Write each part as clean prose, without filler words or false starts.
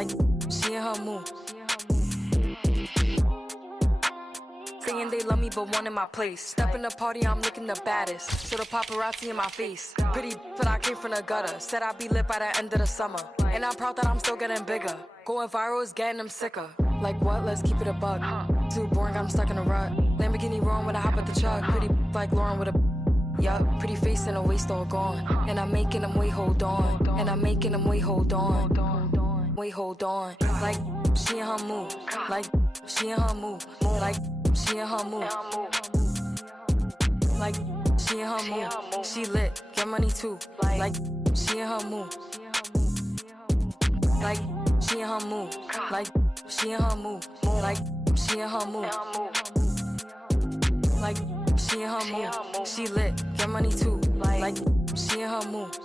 like she in her mood. Saying they love me but wanting my place. Step in the party, I'm looking the baddest. So the paparazzi in my face. Pretty but I came from the gutter. Said I'd be lit by the end of the summer. And I'm proud that I'm still getting bigger. Going viral is getting them sicker. Like what? Let's keep it a buck. Too boring, I'm stuck in a rut. Lamborghini wrong when I hop at the truck. Pretty like Lauren with a yup, pretty face and a waist all gone. And I'm making them wait, hold on. And I'm making them wait, hold on. Wait, hold on. Like she in her mood. Like she in her mood. Like she in her mood. Like she in her mood. She lit, get money too. Like she in her mood. Like she in her mood. Like she in her mood. Like she in her mood. Like she in her mood. She lit, get money too. Like she in her mood.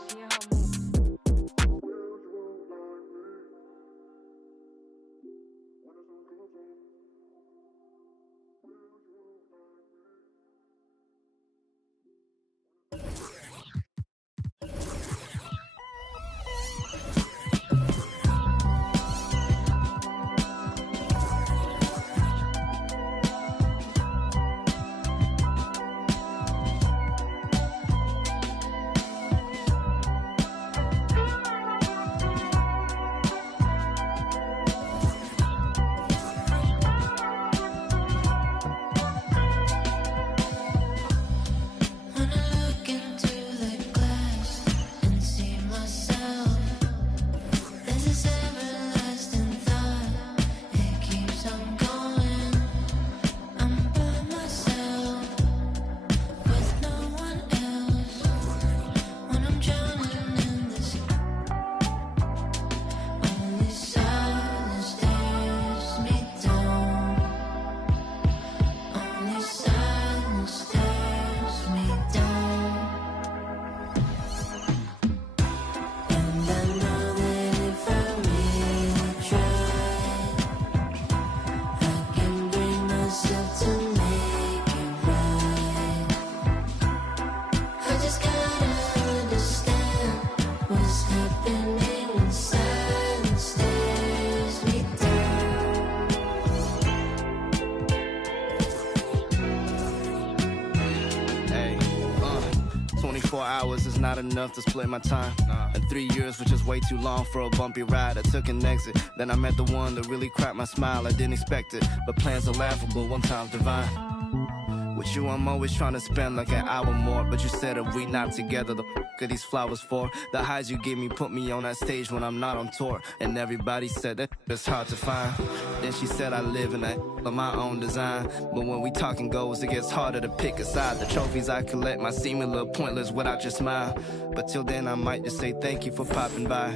Hours is not enough to split my time. And 3 years was just way too long for a bumpy ride. I took an exit, then I met the one that really cracked my smile. I didn't expect it, but plans are laughable, one time's divine. With you I'm always trying to spend like an hour more. But you said if we not together, the f*** are these flowers for? The highs you give me put me on that stage when I'm not on tour. And everybody said that it's hard to find. Then she said I live in that of my own design. But when we talking goals, it gets harder to pick a side. The trophies I collect might seem a little pointless without your smile. But till then I might just say thank you for popping by.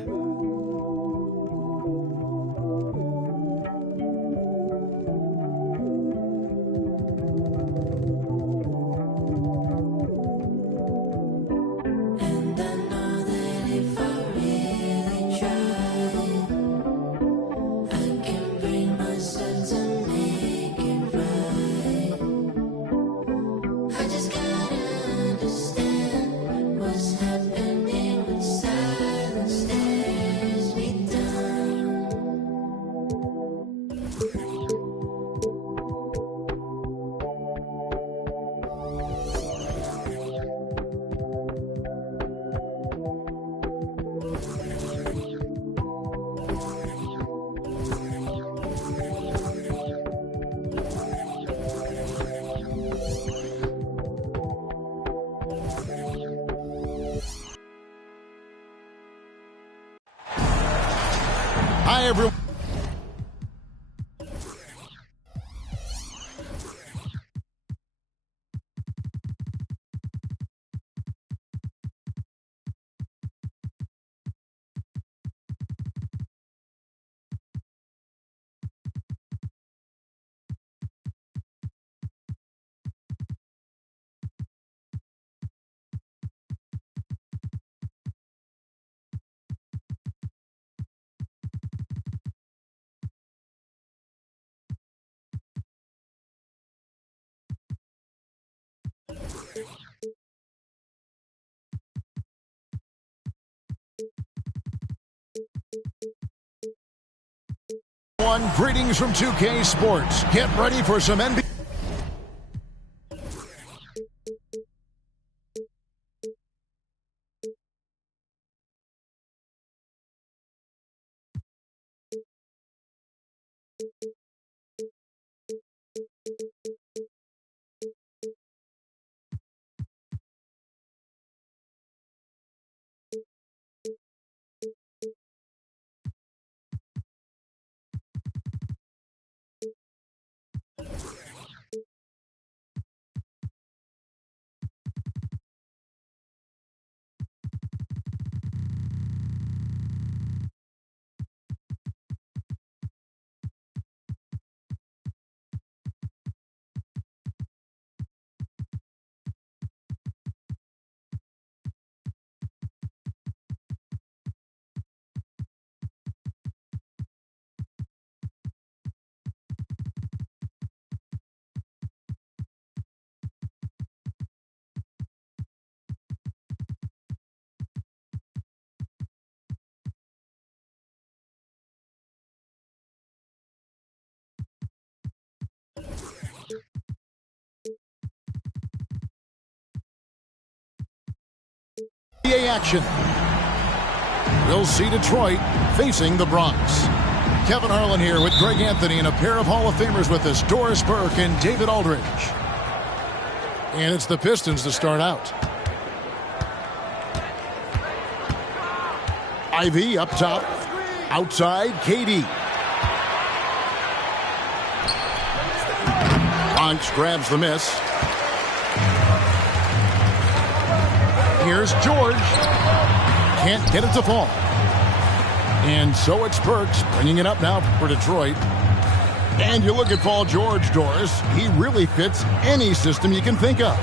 Hi, everyone. Greetings from 2K Sports. Get ready for some NBA. Action. We'll see Detroit facing the Bronx. Kevin Harlan here with Greg Anthony and a pair of Hall of Famers with us, Doris Burke and David Aldridge. And it's the Pistons to start out. Ivy up top. Outside, KD. Bronx grabs the miss. Here's George. Can't get it to fall. And so it's Burks bringing it up now for Detroit. And you look at Paul George, Doris. He really fits any system you can think of.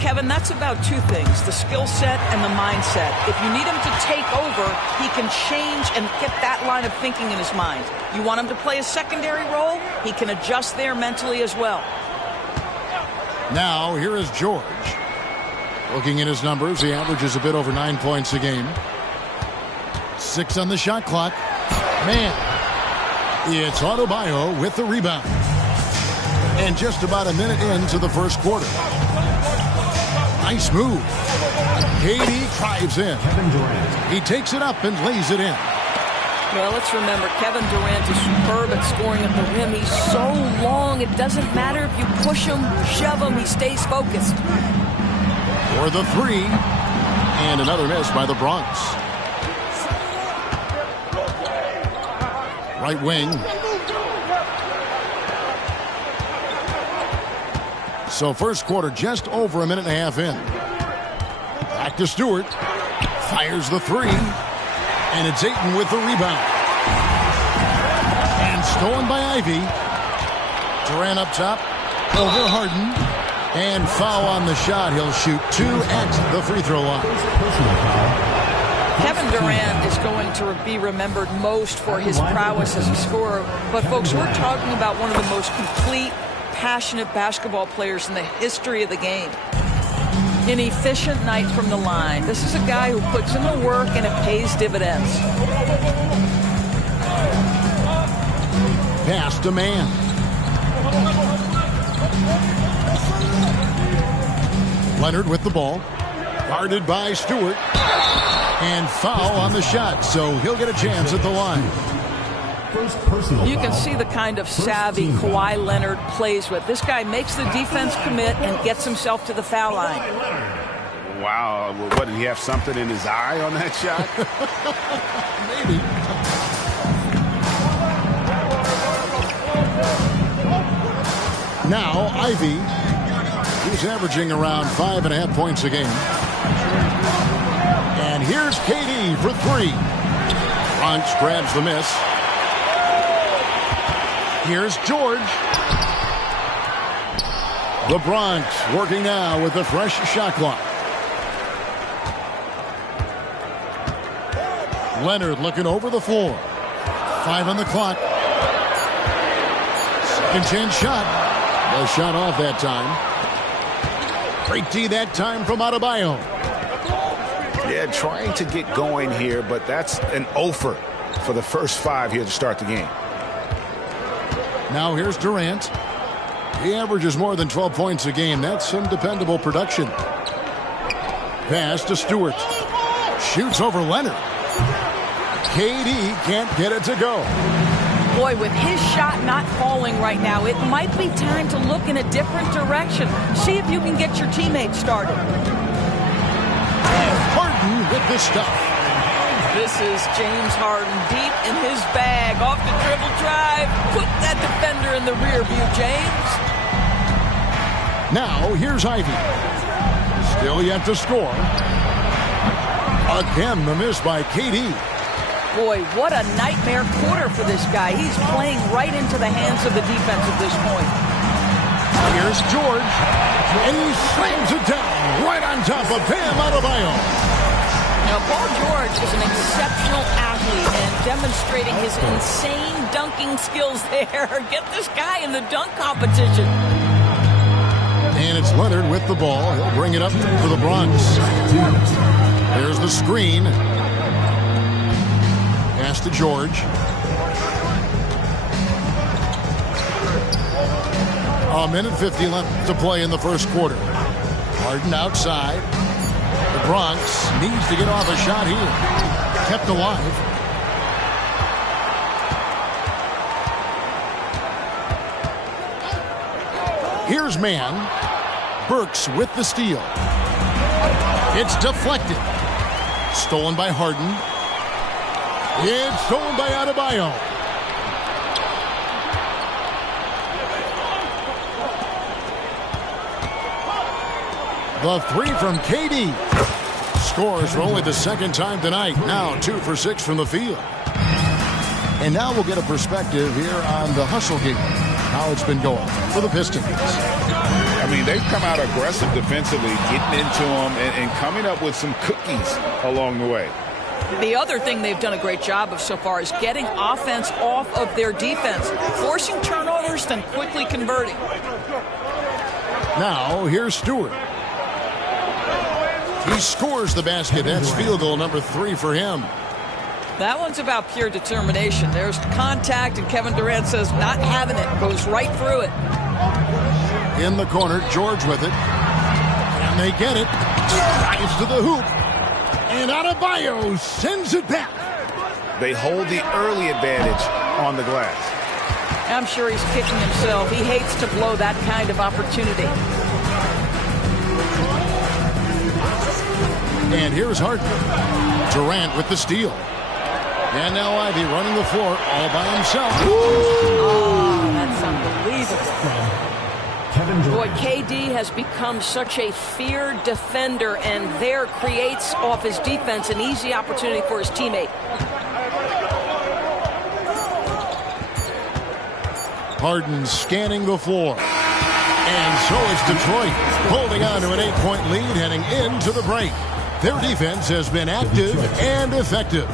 Kevin, that's about two things, the skill set and the mindset. If you need him to take over, he can change and get that line of thinking in his mind. You want him to play a secondary role, he can adjust there mentally as well. Now, here is George. Looking at his numbers, he averages a bit over 9 points a game. 6 on the shot clock. Man, it's Adebayo with the rebound. And just about a minute into the first quarter. Nice move. KD drives in. He takes it up and lays it in. Well, let's remember, Kevin Durant is superb at scoring at the rim. He's so long, it doesn't matter if you push him, shove him, he stays focused. For the three. And another miss by the Bronx. Right wing. So first quarter just over a minute and a half in. Back to Stewart. Fires the three. And it's Ayton with the rebound. And stolen by Ivy. Durant up top. Over Harden. And foul on the shot. He'll shoot 2 at the free throw line. Kevin Durant is going to be remembered most for his prowess as a scorer. But, folks, we're talking about one of the most complete, passionate basketball players in the history of the game. An efficient night from the line. This is a guy who puts in the work and it pays dividends. Pass to man. Leonard with the ball. Guarded by Stewart. And foul on the shot, so he'll get a chance at the line. You can see the kind of savvy Kawhi Leonard plays with. This guy makes the defense commit and gets himself to the foul line. Wow, what, did he have something in his eye on that shot? Maybe. Now, Ivy. He's averaging around 5.5 points a game. And here's KD for three. Bronx grabs the miss. Here's George. The Bronx working now with a fresh shot clock. Leonard looking over the floor. 5 on the clock. Second chance shot. No shot off that time. Great D that time from Adebayo. Yeah, trying to get going here, but that's an offer for the first 5 here to start the game. Now here's Durant. He averages more than 12 points a game. That's some dependable production. Pass to Stewart. Shoots over Leonard. KD can't get it to go. Boy, with his shot not falling right now, it might be time to look in a different direction. See if you can get your teammates started. And Harden with the stuff. This is James Harden deep in his bag. Off the dribble drive. Put that defender in the rear view, James. Now here's Ivy. Still yet to score. Again, the miss by KD. Boy, what a nightmare quarter for this guy. He's playing right into the hands of the defense at this point. Here's George, and he slams it down right on top of Bam Adebayo. Now, Paul George is an exceptional athlete and demonstrating his insane dunking skills there. Get this guy in the dunk competition. And it's Leonard with the ball. He'll bring it up for the Bronx. There's the screen. Pass to George. A minute 50 left to play in the first quarter. Harden outside. The Bronx needs to get off a shot here. Kept alive. Here's Mann. Burks with the steal. It's deflected. Stolen by Harden. It's stolen by Adebayo. The three from KD. Scores for only the second time tonight. Now 2 for 6 from the field. And now we'll get a perspective here on the hustle game. How it's been going for the Pistons. I mean, they've come out aggressive defensively, getting into them and coming up with some cookies along the way. The other thing they've done a great job of so far is getting offense off of their defense, forcing turnovers, then quickly converting. Now, here's Stewart. He scores the basket. That's field goal number 3 for him. That one's about pure determination. There's contact, and Kevin Durant says not having it. Goes right through it. In the corner, George with it. And they get it. Drives to the hoop. And Adebayo sends it back. They hold the early advantage on the glass. I'm sure he's kicking himself. He hates to blow that kind of opportunity. And here's Harden. Durant with the steal. And now Ivy running the floor all by himself. Oh, that's unbelievable. Boy, KD has become such a feared defender, and there creates off his defense an easy opportunity for his teammate. Harden scanning the floor. And so is Detroit, holding on to an 8-point lead heading into the break. Their defense has been active and effective.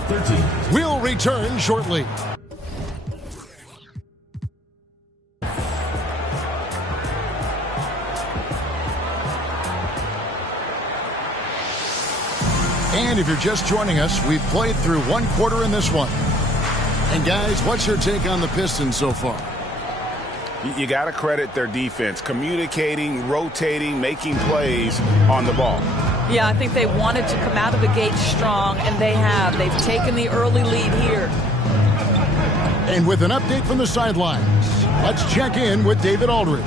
We'll return shortly. And if you're just joining us, we've played through one quarter in this one. And guys, what's your take on the Pistons so far? You got to credit their defense, communicating, rotating, making plays on the ball. Yeah, I think they wanted to come out of the gate strong, and they have. They've taken the early lead here. And with an update from the sidelines, let's check in with David Aldridge.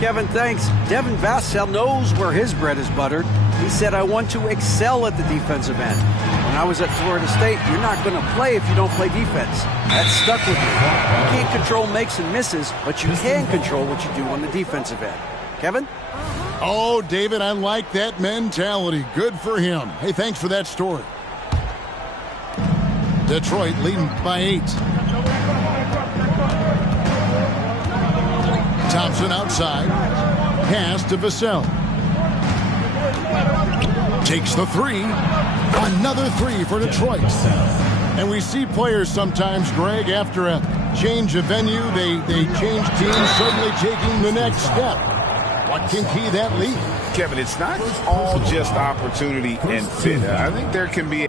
Kevin, thanks. Devin Vassell knows where his bread is buttered. He said, I want to excel at the defensive end. When I was at Florida State, you're not going to play if you don't play defense. That stuck with me. You can't control makes and misses, but you can control what you do on the defensive end. Kevin? Oh, David, I like that mentality. Good for him. Hey, thanks for that story. Detroit leading by 8. Thompson outside. Pass to Vassell. Takes the 3. Another 3 for Detroit. And we see players sometimes, Greg, after a change of venue, they change teams, suddenly taking the next step. What can key that lead? Kevin, it's not all just opportunity and fit. I think there can be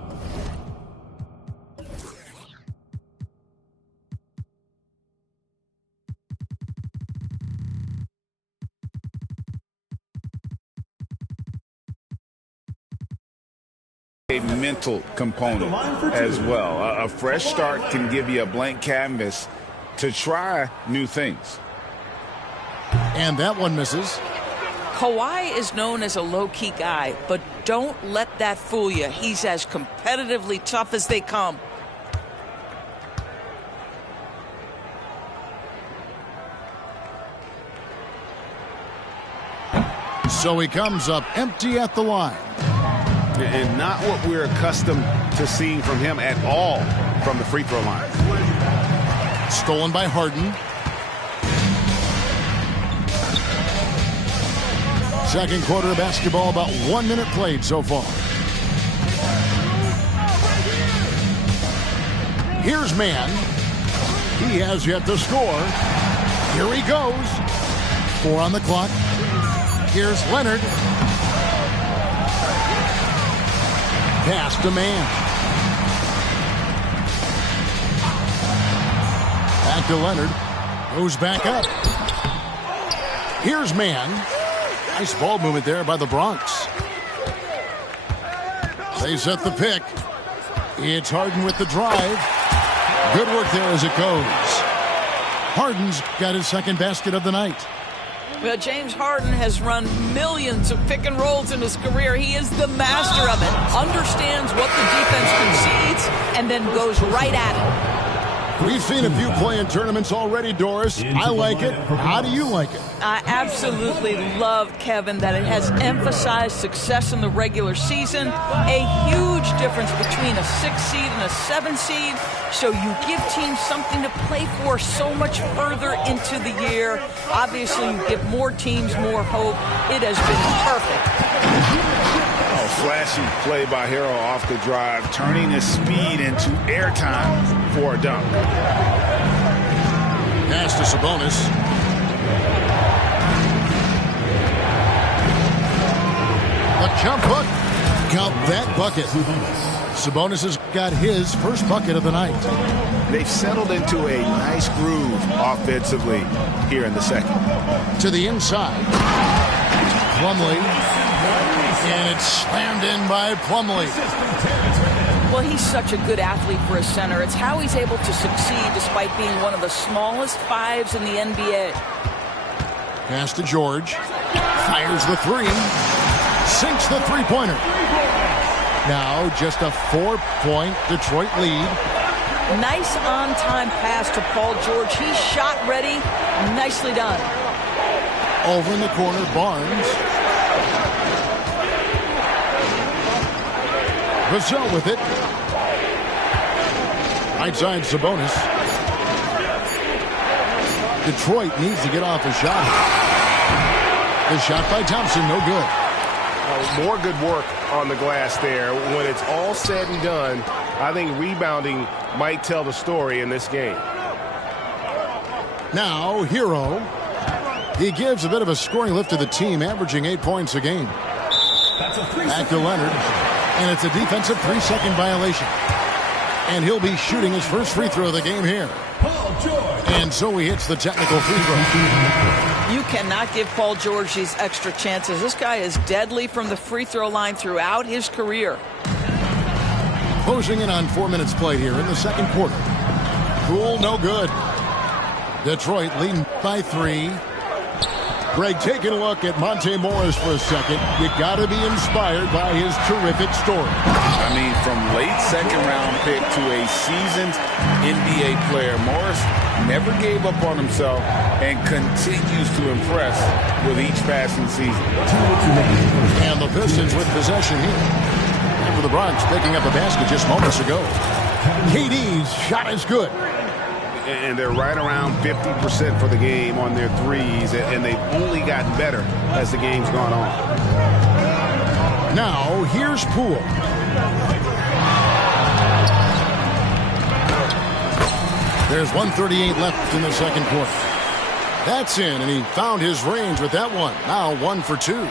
a mental component as well. A fresh start can give you a blank canvas to try new things. And that one misses. Kawhi is known as a low-key guy, but don't let that fool you. He's as competitively tough as they come. So he comes up empty at the line. And not what we're accustomed to seeing from him at all from the free throw line. Stolen by Harden. Second quarter of basketball, about 1 minute played so far. Here's Mann. He has yet to score. Here he goes. 4 on the clock. Here's Leonard. Pass to Mann. Back to Leonard. Goes back up. Here's Mann. Nice ball movement there by the Bronx. They set the pick. It's Harden with the drive. Good work there as it goes. Harden's got his second basket of the night. Well, James Harden has run millions of pick and rolls in his career. He is the master of it. Understands what the defense concedes and then goes right at it. We've seen a few play in tournaments already, Doris. I like it. How do you like it? I absolutely love, Kevin, that it has emphasized success in the regular season. A huge difference between a 6 seed and a 7 seed. So you give teams something to play for so much further into the year. Obviously, you give more teams more hope. It has been perfect. Flashy play by Hero off the drive, turning his speed into airtime for a dunk. Pass to Sabonis. A jump hook. Count that bucket. Sabonis has got his first bucket of the night. They've settled into a nice groove offensively here in the second. To the inside. Plumlee. And it's slammed in by Plumlee. Well, he's such a good athlete for a center. It's how he's able to succeed despite being one of the smallest 5s in the NBA. Pass to George. Fires the 3. Sinks the three-pointer. Now just a 4-point Detroit lead. Nice on-time pass to Paul George. He's shot ready. Nicely done. Over in the corner, Barnes. Vassell with it. Right side, Sabonis. Detroit needs to get off a shot. The shot by Thompson, no good. More good work on the glass there. When it's all said and done, I think rebounding might tell the story in this game. Now, Hero. He gives a bit of a scoring lift to the team, averaging 8 points a game. Back to Leonard. And it's a defensive 3-second violation. And he'll be shooting his first free throw of the game here. And so he hits the technical free throw. You cannot give Paul George these extra chances. This guy is deadly from the free throw line throughout his career. Closing in on 4 minutes played here in the second quarter. Cool, no good. Detroit leading by 3. Greg, taking a look at Monte Morris for a second. You got to be inspired by his terrific story. I mean, from late second-round pick to a seasoned NBA player, Morris never gave up on himself and continues to impress with each passing season. And the Pistons with possession here. And for the Bronx, picking up a basket just moments ago. KD's shot is good. And they're right around 50% for the game on their threes, and they've only gotten better as the game's gone on. Now, here's Poole. There's 1:38 left in the second quarter. That's in, and he found his range with that one. Now 1 for 2.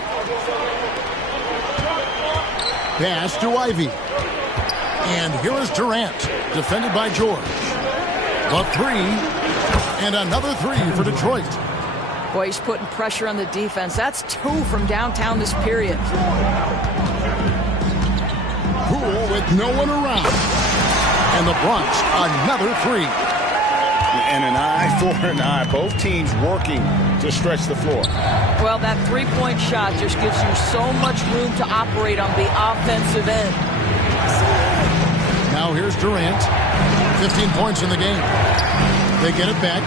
Pass to Ivy. And here is Durant, defended by George. A 3, and another 3 for Detroit. Boy, he's putting pressure on the defense. That's 2 from downtown this period. Poole Poole with no one around. And the Bronx, another three. And an eye for an eye. Both teams working to stretch the floor. Well, that three-point shot just gives you so much room to operate on the offensive end. Now here's Durant. 15 points in the game. They get it back.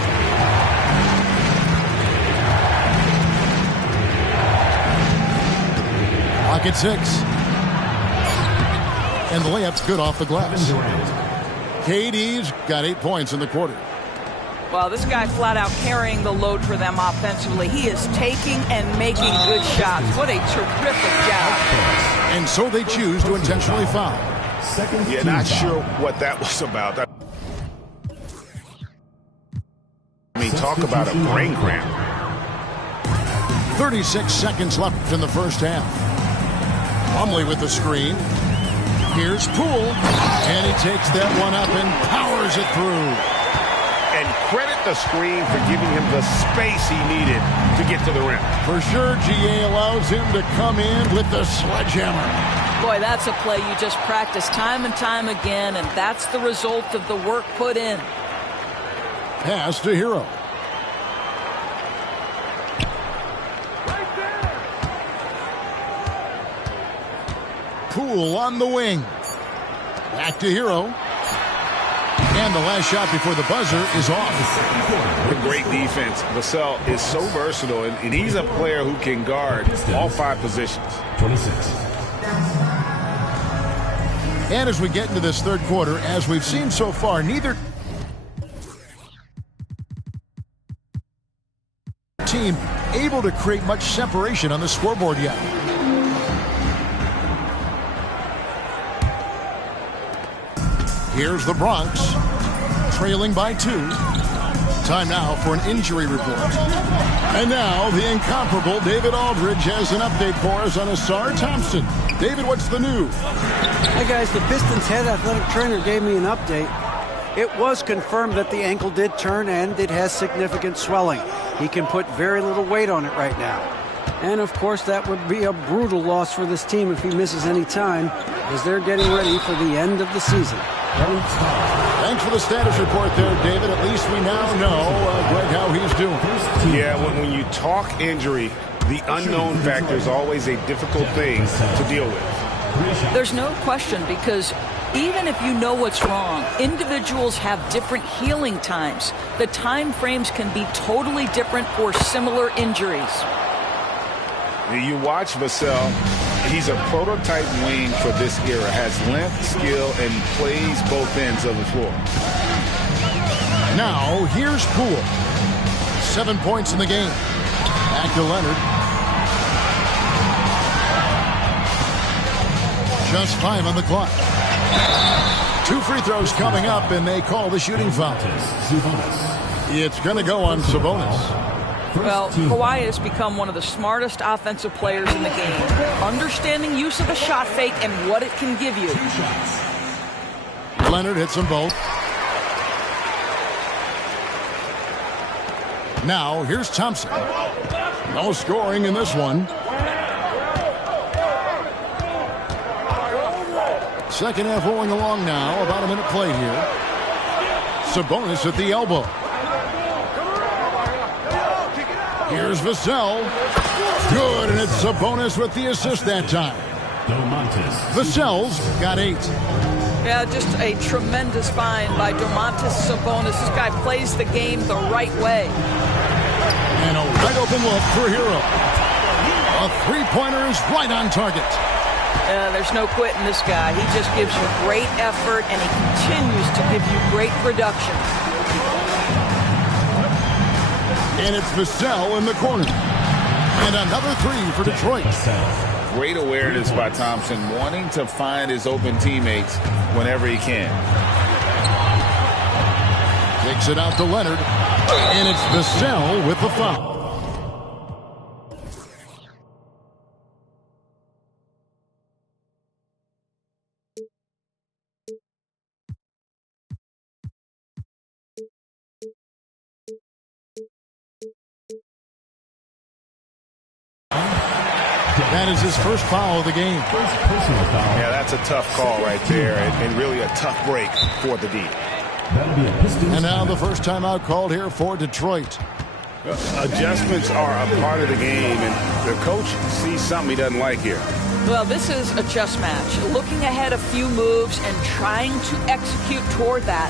Pocket 6. And the layup's good off the glass. KD's got 8 points in the quarter. Well, this guy flat out carrying the load for them offensively. He is taking and making good shots. What a terrific job. And so they choose to intentionally foul. Yeah, not sure what that was about. I mean, talk about a brain cramp. 36 seconds left in the first half. Plumlee with the screen. Here's Poole. And he takes that one up and powers it through. And credit the screen for giving him the space he needed to get to the rim. For sure, GA allows him to come in with the sledgehammer. Boy, that's a play you just practice time and time again, and that's the result of the work put in. Pass to Hero. Poole on the wing. Back to Hero. And the last shot before the buzzer is off. A great defense. Vassell is so versatile, and he's a player who can guard all 5 positions. 26. And as we get into this third quarter, as we've seen so far, neither team able to create much separation on the scoreboard yet. Here's the Bronx, trailing by 2. Time now for an injury report. And now the incomparable David Aldridge has an update for us on Asar Thompson. David, what's the news? Hey guys, the Pistons head athletic trainer gave me an update. It was confirmed that the ankle did turn and it has significant swelling. He can put very little weight on it right now. And of course that would be a brutal loss for this team if he misses any time, as they're getting ready for the end of the season. Thanks for the status report there, David. At least we now know, Greg, how he's doing. Yeah, when you talk injury, the unknown factor is always a difficult thing to deal with. There's no question, because even if you know what's wrong, individuals have different healing times. The time frames can be totally different for similar injuries. You watch Vassell. He's a prototype wing for this era. Has length, skill, and plays both ends of the floor. Now, here's Poole. 7 points in the game. Back to Leonard. Just 5 on the clock. 2 free throws coming up, and they call the shooting foul. It's going to go on Sabonis. Well, Kawhi has become one of the smartest offensive players in the game, understanding use of a shot fake and what it can give you. Leonard hits them both. Now, here's Thompson. No scoring in this one. Second half rolling along now. About a minute played here. Sabonis at the elbow. Here's Vassell. Good, and it's Sabonis with the assist that time. Vassell's got 8. Yeah, just a tremendous find by Domantas Sabonis. This guy plays the game the right way. And a wide open look for Hero. A three-pointer is right on target. There's no quitting this guy. He just gives you great effort, and he continues to give you great production. And it's Vassell in the corner. And another 3 for Detroit. Great awareness by Thompson, wanting to find his open teammates whenever he can. Takes it out to Leonard. And it's Vassell with the foul. That is his first foul of the game. Yeah, that's a tough call right there, and really a tough break for the D. And now the first timeout called here for Detroit. Adjustments are a part of the game, and the coach sees something he doesn't like here. Well, this is a chess match. Looking ahead a few moves and trying to execute toward that.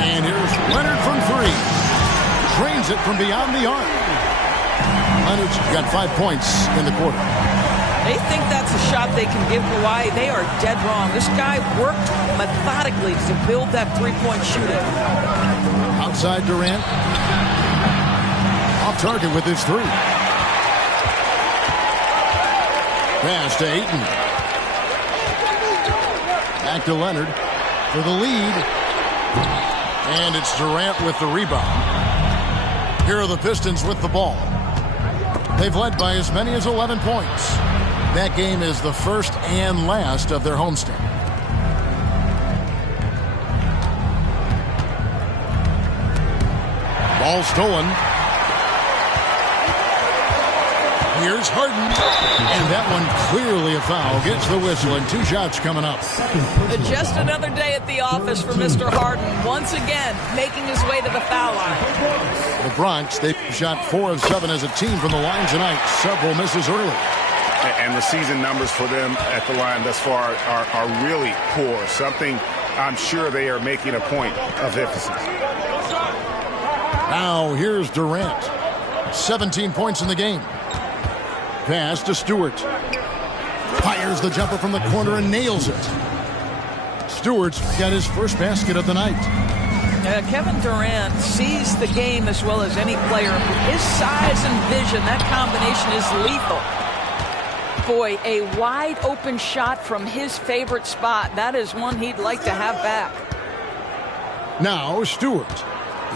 And here's Leonard from three. Drains it from beyond the arc. Leonard's got 5 points in the quarter. They think that's a shot they can give Hawaii. They are dead wrong. This guy worked methodically to build that three-point shooting. Outside Durant. Off target with his three. Pass to Ayton. Back to Leonard for the lead. And it's Durant with the rebound. Here are the Pistons with the ball. They've led by as many as 11 points. That game is the first and last of their homestand. Ball stolen. Here's Harden. And that one clearly a foul. Gets the whistle and 2 shots coming up. Just another day at the office for Mr. Harden. Once again, making his way to the foul line. The Bronx, they've shot 4 of 7 as a team from the line tonight. Several misses early. And the season numbers for them at the line thus far are really poor. Something I'm sure they are making a point of emphasis. Now here's Durant. 17 points in the game. Pass to Stewart. Fires the jumper from the corner and nails it. Stewart's got his first basket of the night. Kevin Durant sees the game as well as any player. With his size and vision, that combination is lethal. Boy, a wide open shot from his favorite spot. That is one he'd like to have back. Now Stewart.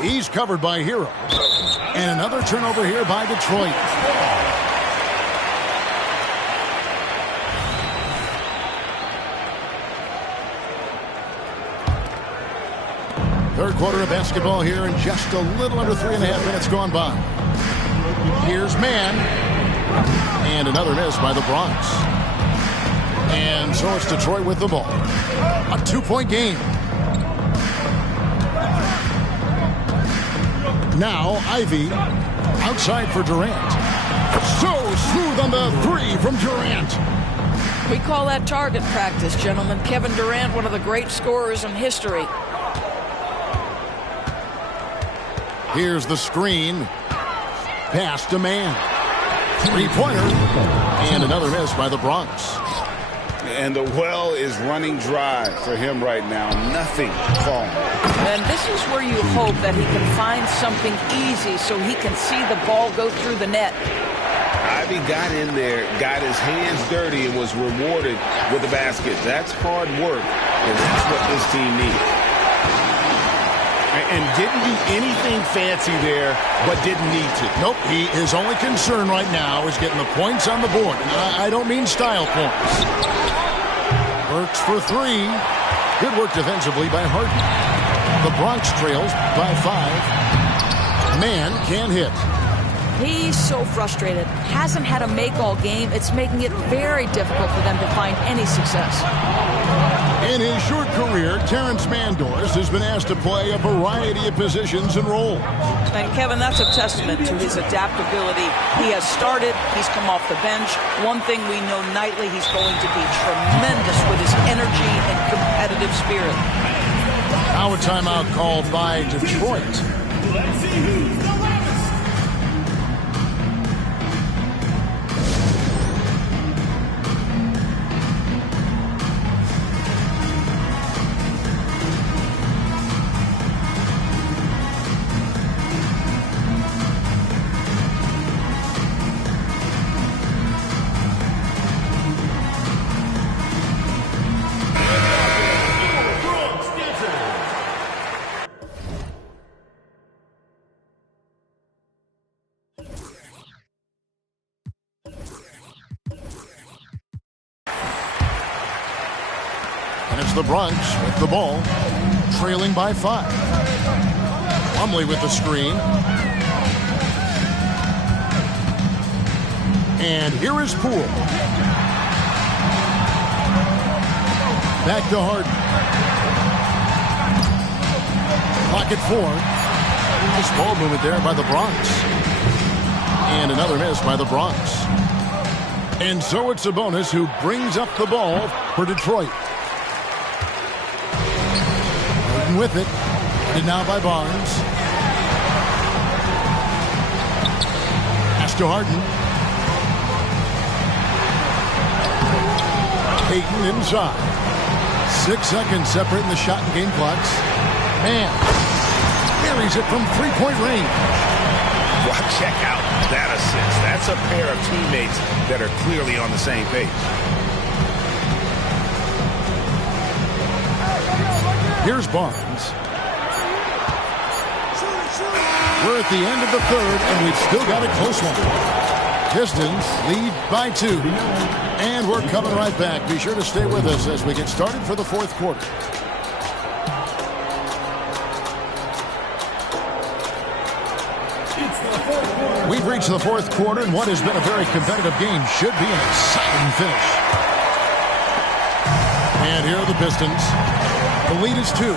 He's covered by Hero. And another turnover here by Detroit. Third quarter of basketball here, and just a little under 3.5 minutes gone by. Here's Mann. And another miss by the Bronx. And so it's Detroit with the ball. A 2-point game. Now Ivy outside for Durant. So smooth on the three from Durant. We call that target practice, gentlemen. Kevin Durant, one of the great scorers in history. Here's the screen. Pass to Mann. Three-pointer. And another miss by the Bronx. And the well is running dry for him right now. Nothing falling. And this is where you hope that he can find something easy so he can see the ball go through the net. Ivy got in there, got his hands dirty, and was rewarded with the basket. That's hard work, and that's what this team needs. And didn't do anything fancy there, but didn't need to. Nope, his only concern right now is getting the points on the board. And I don't mean style points. Works for three. Good work defensively by Harden. The Bronx trails by 5. Mann can't hit. He's so frustrated. Hasn't had a make all game. It's making it very difficult for them to find any success. In his short career, Terrence Mandors has been asked to play a variety of positions and roles. And Kevin, that's a testament to his adaptability. He has started, he's come off the bench. One thing we know nightly, he's going to be tremendous with his energy and competitive spirit. Now a timeout called by Detroit. Let's see who's the loudest. And it's the Bronx with the ball, trailing by 5. Plumlee with the screen. And here is Poole. Back to Harden. Pocket 4. Nice ball movement there by the Bronx. And another miss by the Bronx. And so it's Sabonis who brings up the ball for Detroit. Harden with it. And now by Barnes. Pass to Harden. Payton inside. 6 seconds separating the shot and game clocks. And buries it from three-point range. Well, check out that assist. That's a pair of teammates that are clearly on the same page. Here's Barnes. We're at the end of the third, and we've still got a close one. Pistons lead by 2. And we're coming right back. Be sure to stay with us as we get started for the fourth quarter. We've reached the fourth quarter, and what has been a very competitive game should be an exciting finish. And here are the Pistons. The lead is 2.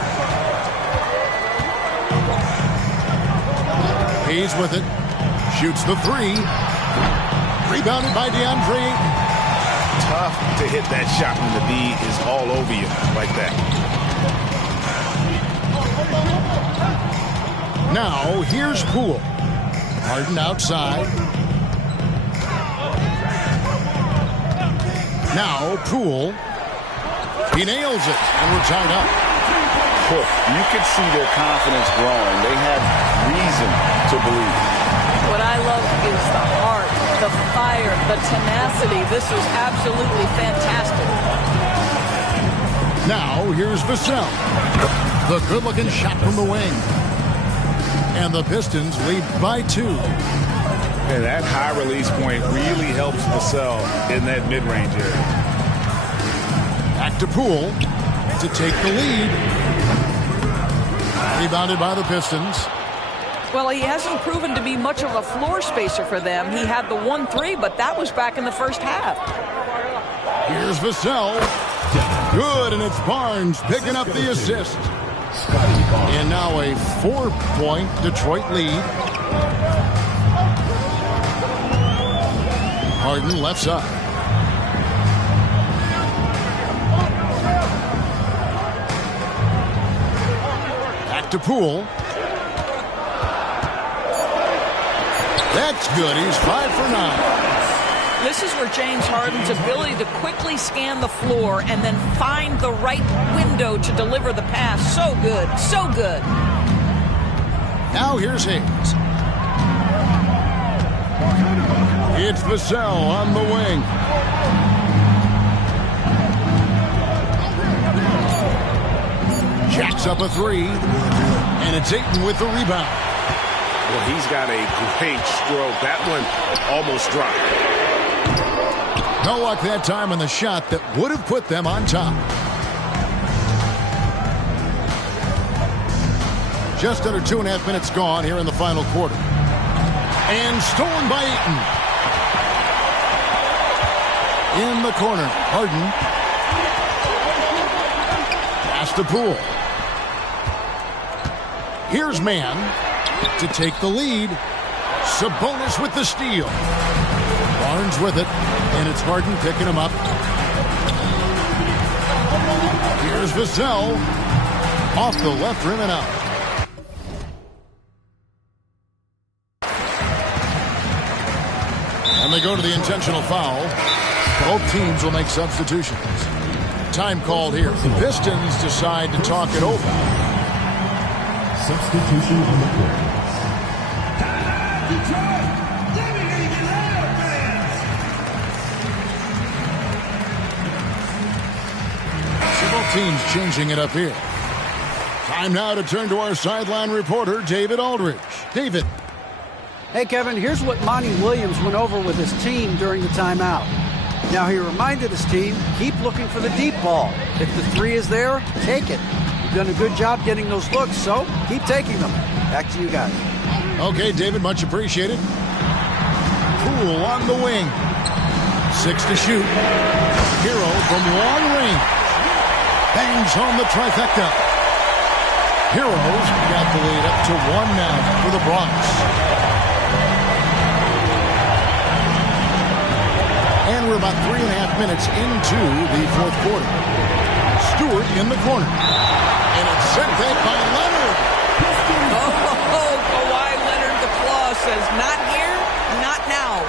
Hayes with it. Shoots the 3. Rebounded by DeAndre Ayton. Tough to hit that shot when the D is all over you like that. Now, here's Poole. Harden outside. Now, Poole. He nails it, and we're tied up. You can see their confidence growing. They have reason to believe. What I love is the heart, the fire, the tenacity. This is absolutely fantastic. Now, here's Vassell. The good-looking shot from the wing. And the Pistons lead by 2. And that high release point really helps Vassell in that mid-range area. Back to Poole to take the lead. Rebounded by the Pistons. Well, he hasn't proven to be much of a floor spacer for them. He had the 1-3, but that was back in the first half. Here's Vassell. Good, and it's Barnes picking up the assist. And now a 4-point Detroit lead. Harden left side. Back to Poole. That's good. He's 5 for 9. This is where James Harden's ability to quickly scan the floor and then find the right window to deliver the pass. So good. So good. Now here's Hayes. It's Vassell on the wing. Jacks up a 3. And it's Ayton with the rebound. Well, he's got a great stroke. That one almost dropped. No luck that time on the shot that would have put them on top. Just under 2.5 minutes gone here in the final quarter. And stolen by Ayton. In the corner, Harden. Pass to Poole. Here's Mann to take the lead. Sabonis with the steal. Barnes with it, and it's Harden picking him up. Here's Vassell. Off the left rim and out. And they go to the intentional foul. Both teams will make substitutions. Time called here. The Pistons decide to talk it over. Substitution on the court. Detroit, Several teams changing it up here. Time now to turn to our sideline reporter, David Aldridge. David. Hey, Kevin, here's what Monty Williams went over with his team during the timeout. Now, he reminded his team, keep looking for the deep ball. If the three is there, take it. You've done a good job getting those looks, so keep taking them. Back to you guys. Okay, David, much appreciated. Poole on the wing. 6 to shoot. Hero from long range. Bangs home the trifecta. Heroes got the lead up to 1 now for the Bronx. And we're about 3.5 minutes into the fourth quarter. Stewart in the corner. And it's sent back by Leonard. Oh, Kawhi Leonard, the claw says, not here, not now.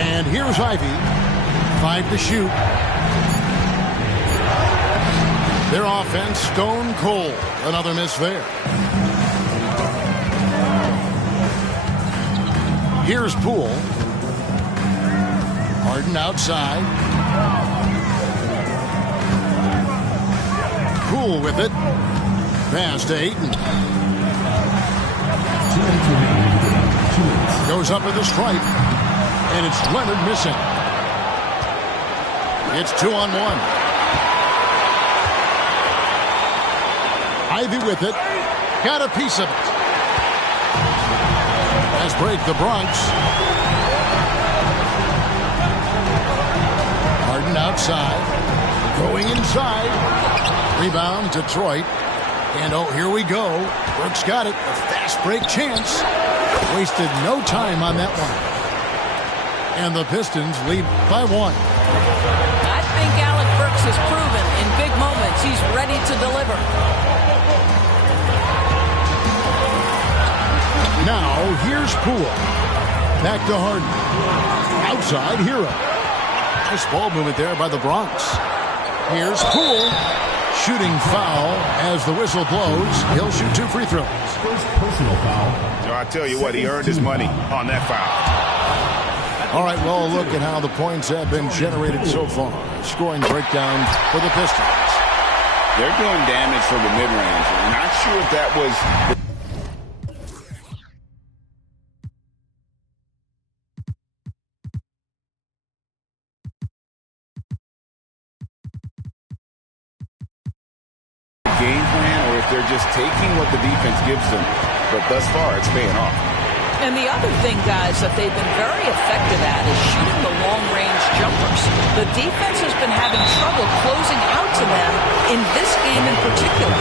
And here's Ivy. 5 to shoot. Their offense stone cold. Another miss there. Here's Poole. Harden outside. Poole with it. Pass to Ayton. Goes up with the stripe. And it's Leonard missing. It's 2-on-1. Ivy with it. Got a piece of it. Has break the Bronx. Harden outside. Going inside. Rebound, Detroit. And oh, here we go. Brooks got it. A fast break chance. Wasted no time on that one. And the Pistons lead by 1. I think Alec Burks has proven in big moments he's ready to deliver. Now, here's Poole. Back to Harden. Outside, Hero. Nice ball movement there by the Bronx. Here's Poole. Shooting foul as the whistle blows. He'll shoot 2 free throws. First personal foul. I tell you what, he earned his money on that foul. All right, well, look at how the points have been generated so far. Scoring breakdown for the Pistons. They're doing damage from the mid-range. I'm not sure if that was... game plan or if they're just taking what the defense gives them. But thus far, it's paying off. And the other thing, guys, that they've been very effective at is shooting the long-range jumpers. The defense has been having trouble closing out to them in this game in particular.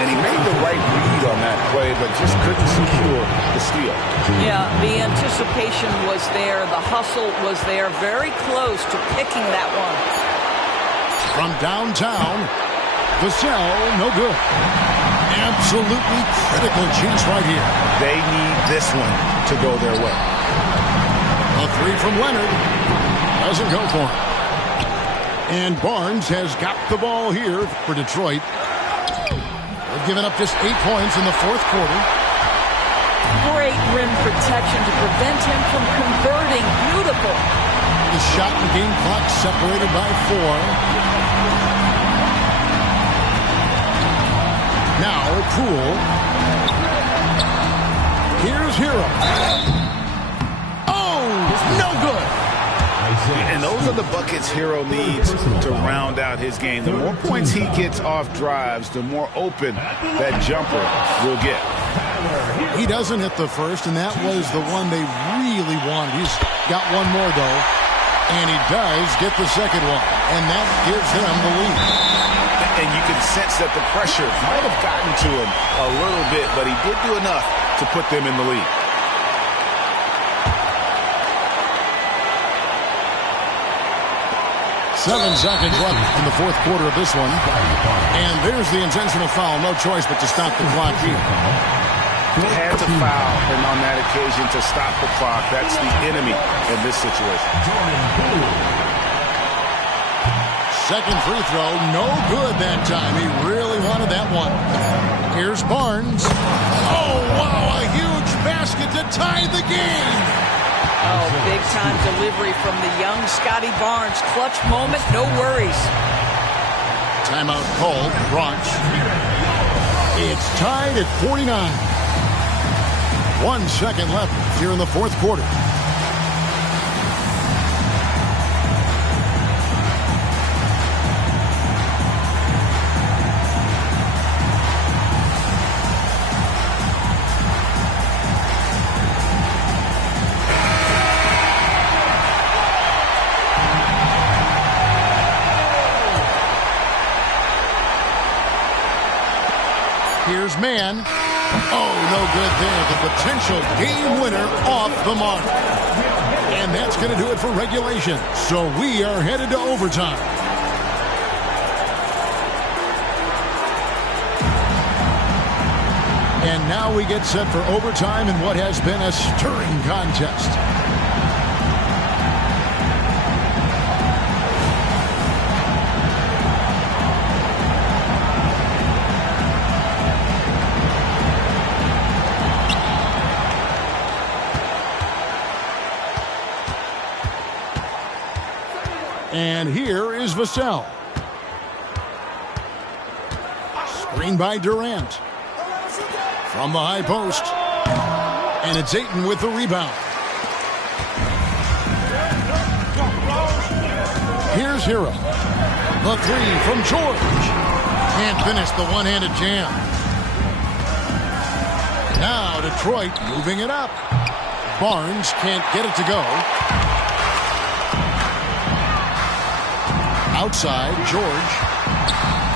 And he made the right read on that play, but just couldn't secure the steal. Yeah, the anticipation was there. The hustle was there. Very close to picking that one. From downtown, Vassell, no good. Absolutely critical chance right here. They need this one to go their way. A 3 from Leonard. Doesn't go for him. And Barnes has got the ball here for Detroit. They've given up just 8 points in the fourth quarter. Great rim protection to prevent him from converting. Beautiful. The shot and game clock separated by 4. Now, Poole. Here's Hero. Oh, no good. And those are the buckets Hero needs to round out his game. The more points he gets off drives, the more open that jumper will get. He doesn't hit the first, and that was the one they really wanted. He's got one more, though, and he does get the second one, and that gives them the lead. And you can sense that the pressure might have gotten to him a little bit, but he did do enough to put them in the lead. 7 seconds left in the fourth quarter of this one. And there's the intentional foul. No choice but to stop the clock here. Had to foul, and on that occasion to stop the clock. That's the enemy in this situation. Second free throw, no good that time. He really wanted that one. Here's Barnes. Oh, wow, a huge basket to tie the game. Oh, big-time delivery from the young Scotty Barnes. Clutch moment, no worries. Timeout called, Bronx. It's tied at 49. 1 second left here in the fourth quarter. Here's man. Oh, no good there. The potential game winner off the mark. And that's going to do it for regulation. So we are headed to overtime. And now we get set for overtime in what has been a stirring contest. And here is Vassell. Screen by Durant. From the high post. And it's Ayton with the rebound. Here's Hero. The three from George. Can't finish the one-handed jam. Now Detroit moving it up. Barnes can't get it to go. Outside, George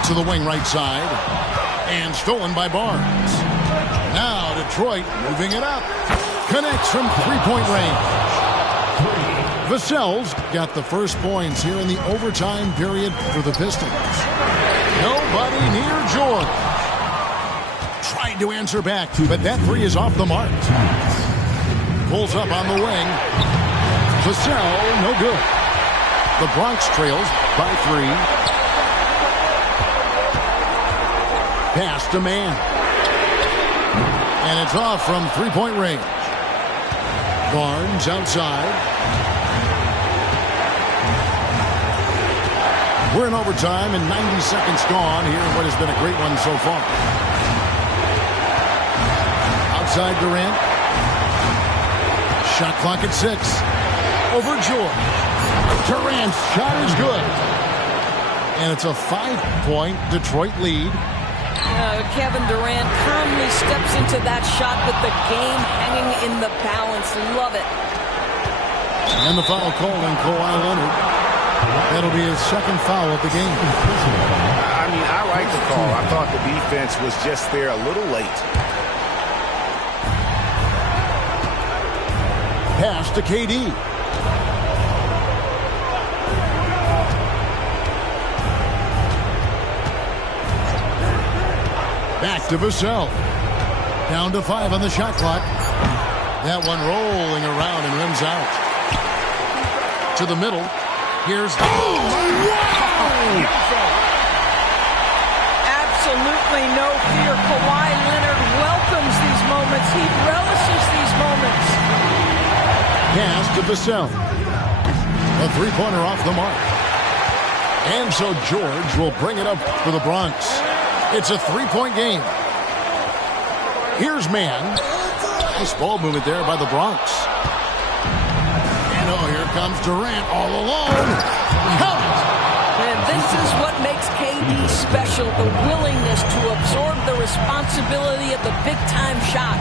to the wing right side, and stolen by Barnes. Now Detroit moving it up. Connects from three-point range. Vassell's got the first points here in the overtime period for the Pistons. Nobody near George. Tried to answer back, but that three is off the mark. Pulls up on the wing. Vassell, no good. The Bronx trails by 3. Pass to man. And it's off from three-point range. Barnes outside. We're in overtime and 90 seconds gone here in what has been a great one so far. Outside Durant. Shot clock at 6. Over George. Durant's shot is good. And it's a 5-point Detroit lead. Kevin Durant calmly steps into that shot with the game hanging in the balance. Love it. And the foul called on Kawhi Leonard. That'll be his second foul of the game. I mean, I like the call. I thought the defense was just there a little late. Pass to KD. Back to Vassell. Down to 5 on the shot clock. That one rolling around and rims out. To the middle. Here's... Oh, wow! Absolutely no fear. Kawhi Leonard welcomes these moments. He relishes these moments. Pass to Vassell. A three-pointer off the mark. And so George will bring it up for the Bronx. It's a three-point game. Here's man. Nice ball movement there by the Bronx. And here comes Durant all alone. Count it. And this is what makes KD special, the willingness to absorb the responsibility of the big-time shot.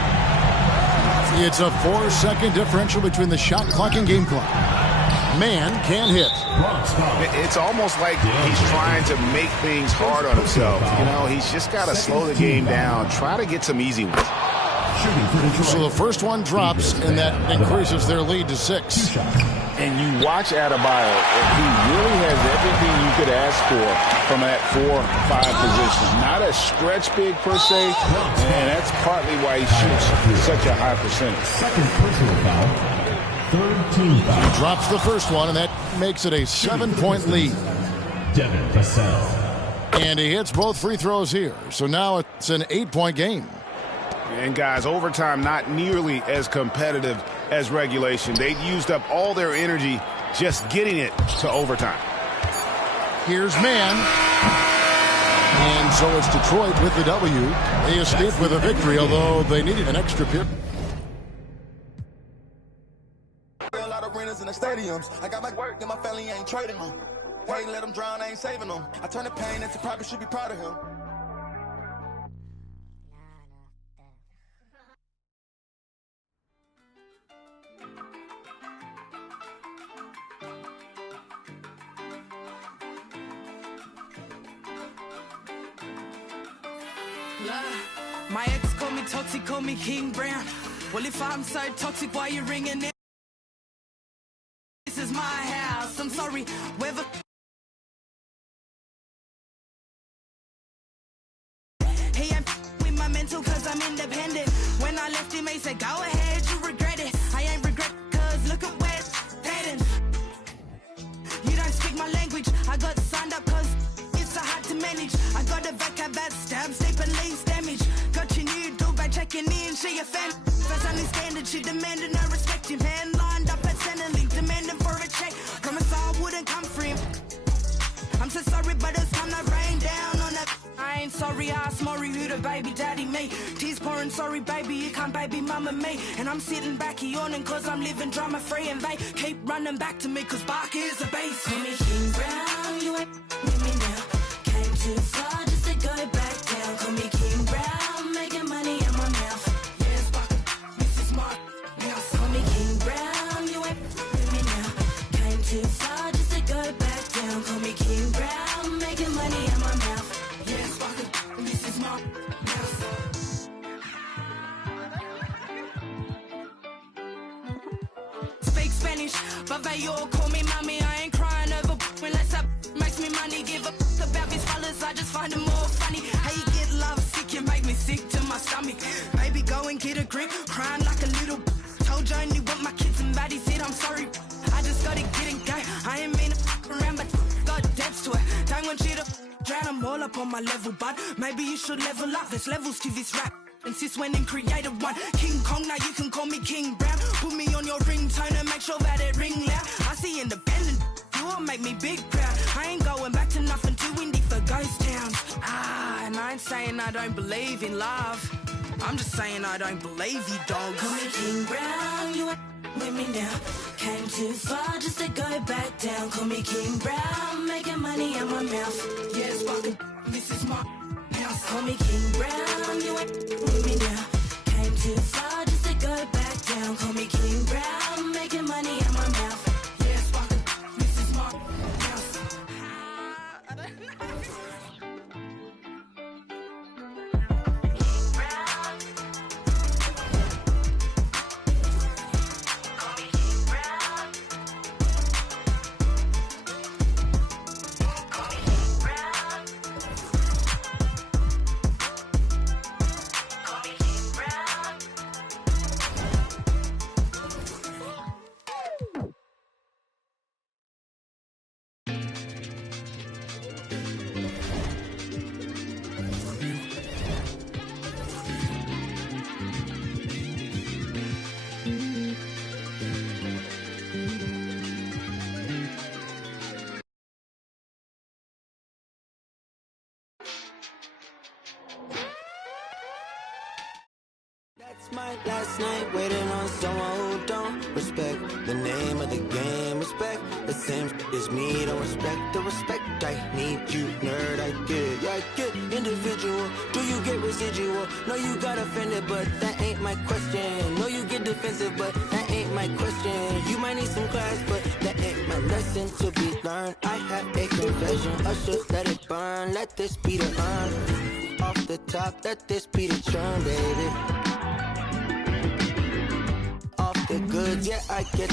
It's a 4-second differential between the shot clock and game clock. Man can hit. It's almost like he's trying to make things hard on himself. You know, he's just got to slow the game down, try to get some easy ones. So the first one drops, and that increases their lead to 6. And you watch Adebayo, he really has everything you could ask for from that 4-5 position. Not a stretch big per se, and that's partly why he shoots such a high percentage. Second personal foul. Third team foul. He drops the first one, and that makes it a 7-point lead. Devin Vassell. And he hits both free throws here. So now it's an 8-point game. And guys, overtime not nearly as competitive as regulation. They'd used up all their energy just getting it to overtime. Here's man. And so it's Detroit with the W. They escaped with a victory, although they needed an extra period. A lot of renters in the stadiums. I got my work and my family ain't trading them. I ain't let them drown, I ain't saving them. I turn the pain into pride, should be proud of him. My ex call me toxic, call me King Brown. Well, if I'm so toxic, why you ringing it? This is my house. I'm sorry, whether. He ain't with my mental cause I'm independent. When I left him, he said, go ahead, you regret it. I ain't regret cause look at where it's heading. You don't speak my language. I got signed up cause it's so hard to manage. I got a vocab that stabs deep and leaves damage. Got your new dog by checking in, she a fan. First only standard, she demanded no respect. Your man lined up at Centrelink, demanding for a check. Promise I wouldn't come for him. I'm so sorry, but it's time to rain down on that. I ain't sorry, I asked Maury who the baby daddy me. Tears pouring, sorry baby, you can't baby mama me. And I'm sitting back yawning cause I'm living drama free. And they keep running back to me cause Bark is a base. Call me King Brown, you ain't with me now. Came too far just to go back down. Call me King Brown, making money in my mouth. Yes, Bark, this is my house. Call me King Brown, you ain't with me now. Came too far just to go back down. Call me King Brown, making money in my mouth. Yes, Bark, this is my house. Speak Spanish, but they all call me mommy. I ain't crying over unless that makes me money. Give a about these fellas, I just find them more funny. How you get love sick, you make me sick to my stomach. Baby, go and get a grip, crying like a little. Told you I only want my kids and baddies said I'm sorry. I just gotta get and go. I ain't mean to around, but got depths to it. Don't want you to drown them all up on my level, but maybe you should level up. There's levels to this rap. And sis went and created one. King Kong, now you can call me King Brown. Put me on your ringtone and make sure that it ring loud. I see independent, you will make me big proud. I ain't going back to nothing too windy for ghost towns. And I ain't saying I don't believe in love. I'm just saying I don't believe you, dog. Call me King Brown, you ain't with me now. Came too far just to go back down. Call me King Brown, making money in my mouth. Yes, fucking, this is my house. Call me King Brown, you ain't with me now. Came too far just to go back down. Call me King Brown, making money in my mouth. Yes, fucking, this is my house. My last night waiting on someone who don't respect the name of the game. Respect the same as me, don't respect the respect I need. You nerd, I get, yeah, I get individual. Do you get residual? No, you got offended, but that ain't my question. No, you get defensive, but that ain't my question. You might need some class, but that ain't my lesson to be learned. I have a confession, usher, let it burn. Let this be the urn. Off the top, let this be the churn, baby. words, yeah, I get.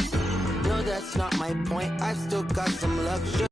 No, that's not my point. I still got some luxury.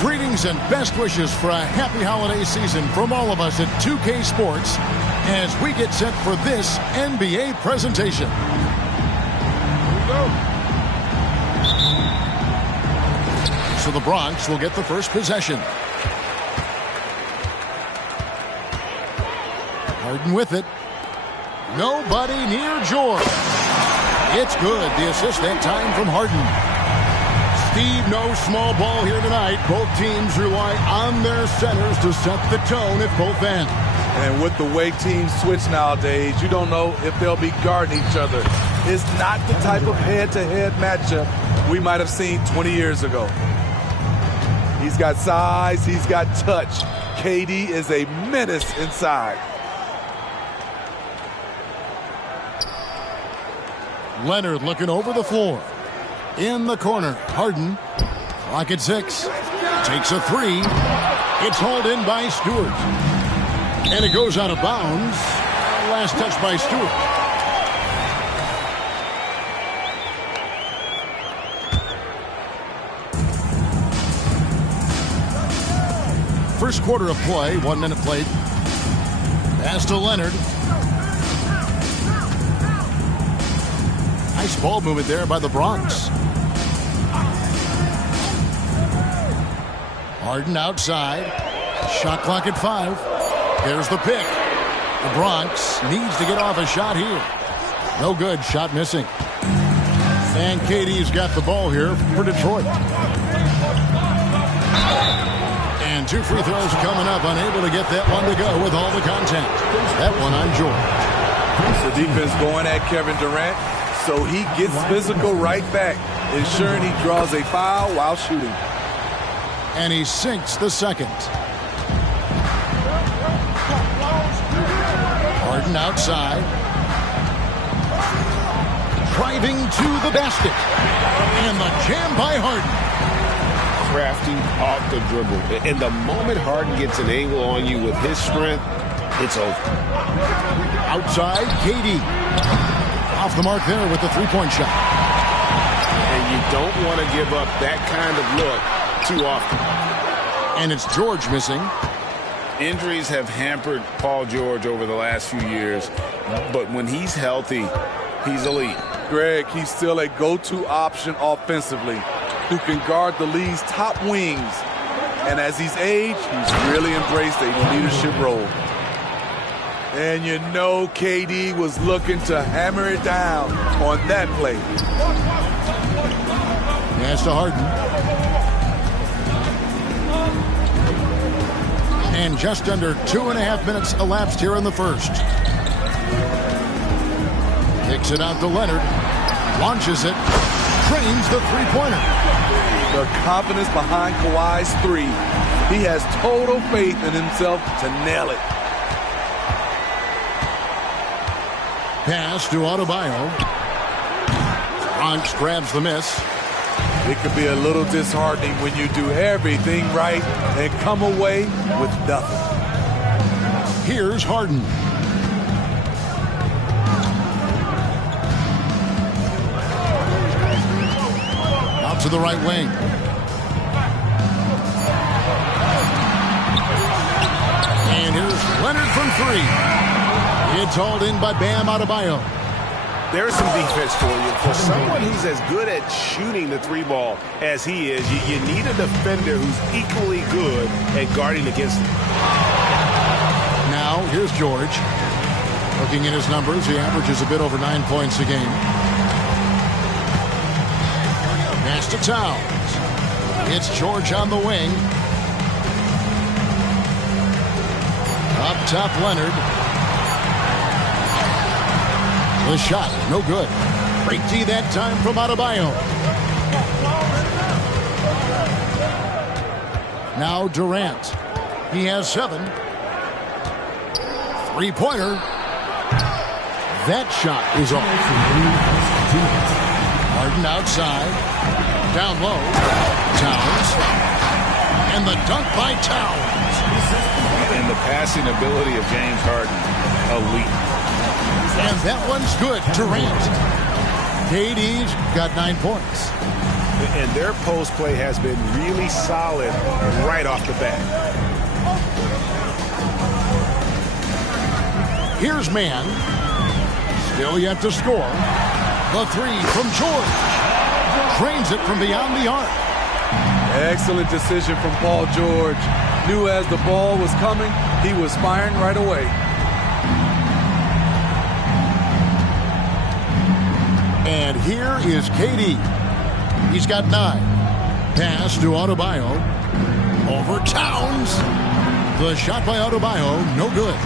Greetings and best wishes for a happy holiday season from all of us at 2K Sports as we get set for this NBA presentation. Here we go. So the Bronx will get the first possession. Harden with it. Nobody near George. It's good. The assist that time from Harden. Steve, no small ball here tonight. Both teams rely on their centers to set the tone at both ends. And with the way teams switch nowadays, you don't know if they'll be guarding each other. It's not the type of head-to-head matchup we might have seen 20 years ago. He's got size, he's got touch. KD is a menace inside. Leonard looking over the floor. In the corner, Harden, clock at 6, takes a 3. It's hauled in by Stewart. And it goes out of bounds. Last touch by Stewart. First quarter of play, 1 minute played. Pass to Leonard. Nice ball movement there by the Bronx. Harden outside. Shot clock at 5. There's the pick. The Bronx needs to get off a shot here. No good. Shot missing. And KD's got the ball here for Detroit. And 2 free throws coming up. Unable to get that one to go with all the contact. That one on George. The defense going at Kevin Durant. So he gets physical right back, ensuring he draws a foul while shooting. And he sinks the second. Harden outside. Driving to the basket. And the jam by Harden. Crafty off the dribble. And the moment Harden gets an angle on you with his strength, it's over. Outside, KD. Off the mark there with the three-point shot. And you don't want to give up that kind of look too often. And it's George missing. Injuries have hampered Paul George over the last few years, but when he's healthy, he's elite. Greg, he's still a go-to option offensively who can guard the league's top wings. And as he's aged, he's really embraced a leadership role. And you know KD was looking to hammer it down on that play. Pass to Harden. And just under 2.5 minutes elapsed here in the first. Kicks it out to Leonard. Launches it. Trains the three-pointer. The confidence behind Kawhi's three. He has total faith in himself to nail it. Pass to Adebayo. Bronx grabs the miss. It could be a little disheartening when you do everything right and come away with nothing. Here's Harden. Out to the right wing. And here's Leonard from three. It's hauled in by Bam Adebayo. There's some defense for you. For someone who's as good at shooting the three ball as he is, you need a defender who's equally good at guarding against him. Now, here's George. Looking at his numbers, he averages a bit over 9 points a game. Pass to Towns. It's George on the wing. Up top, Leonard. The shot, no good. Great D that time from Adebayo. Now Durant. He has 7. Three-pointer. That shot is off. Harden outside. Down low. Towns. And the dunk by Towns. And the passing ability of James Harden, elite. And that one's good. Durant. KD's got 9 points. And their post play has been really solid right off the bat. Here's Mann. Still yet to score. The three from George. Trains it from beyond the arc. Excellent decision from Paul George. Knew as the ball was coming, he was firing right away. And here is KD. He's got 9. Pass to Adebayo. Over Towns. The shot by Adebayo, no good.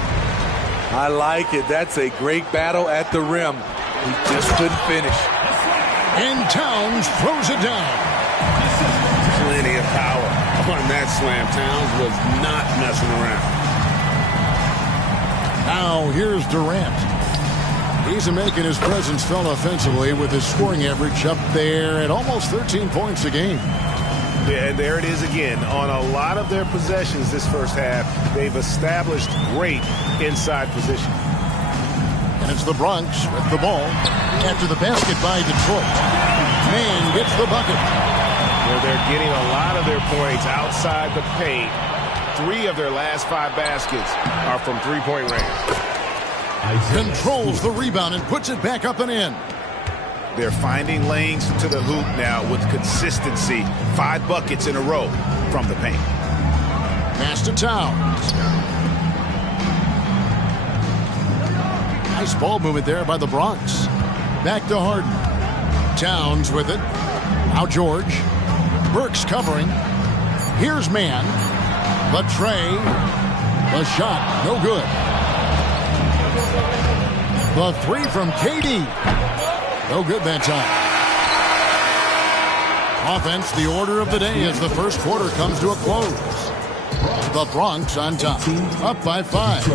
I like it. That's a great battle at the rim. He just couldn't finish. And Towns throws it down. Plenty of power on that slam. Towns was not messing around. Now here's Durant. He's making his presence felt offensively with his scoring average up there at almost 13 points a game. Yeah, and there it is again. On a lot of their possessions this first half, they've established great inside position. And it's the Bronx with the ball after the basket by Detroit. Mann gets the bucket. Where they're getting a lot of their points outside the paint. 3 of their last 5 baskets are from three-point range. Controls the rebound and puts it back up and in. They're finding lanes to the hoop now with consistency. 5 buckets in a row from the paint. Pass to Towns. Nice ball movement there by the Bronx. Back to Harden. Towns with it. Now George. Burks covering. Here's Mann. The tray. The shot. No good. The three from KD. No good that time. Offense, the order of the day as the first quarter comes to a close. The Bronx on top, up by 5.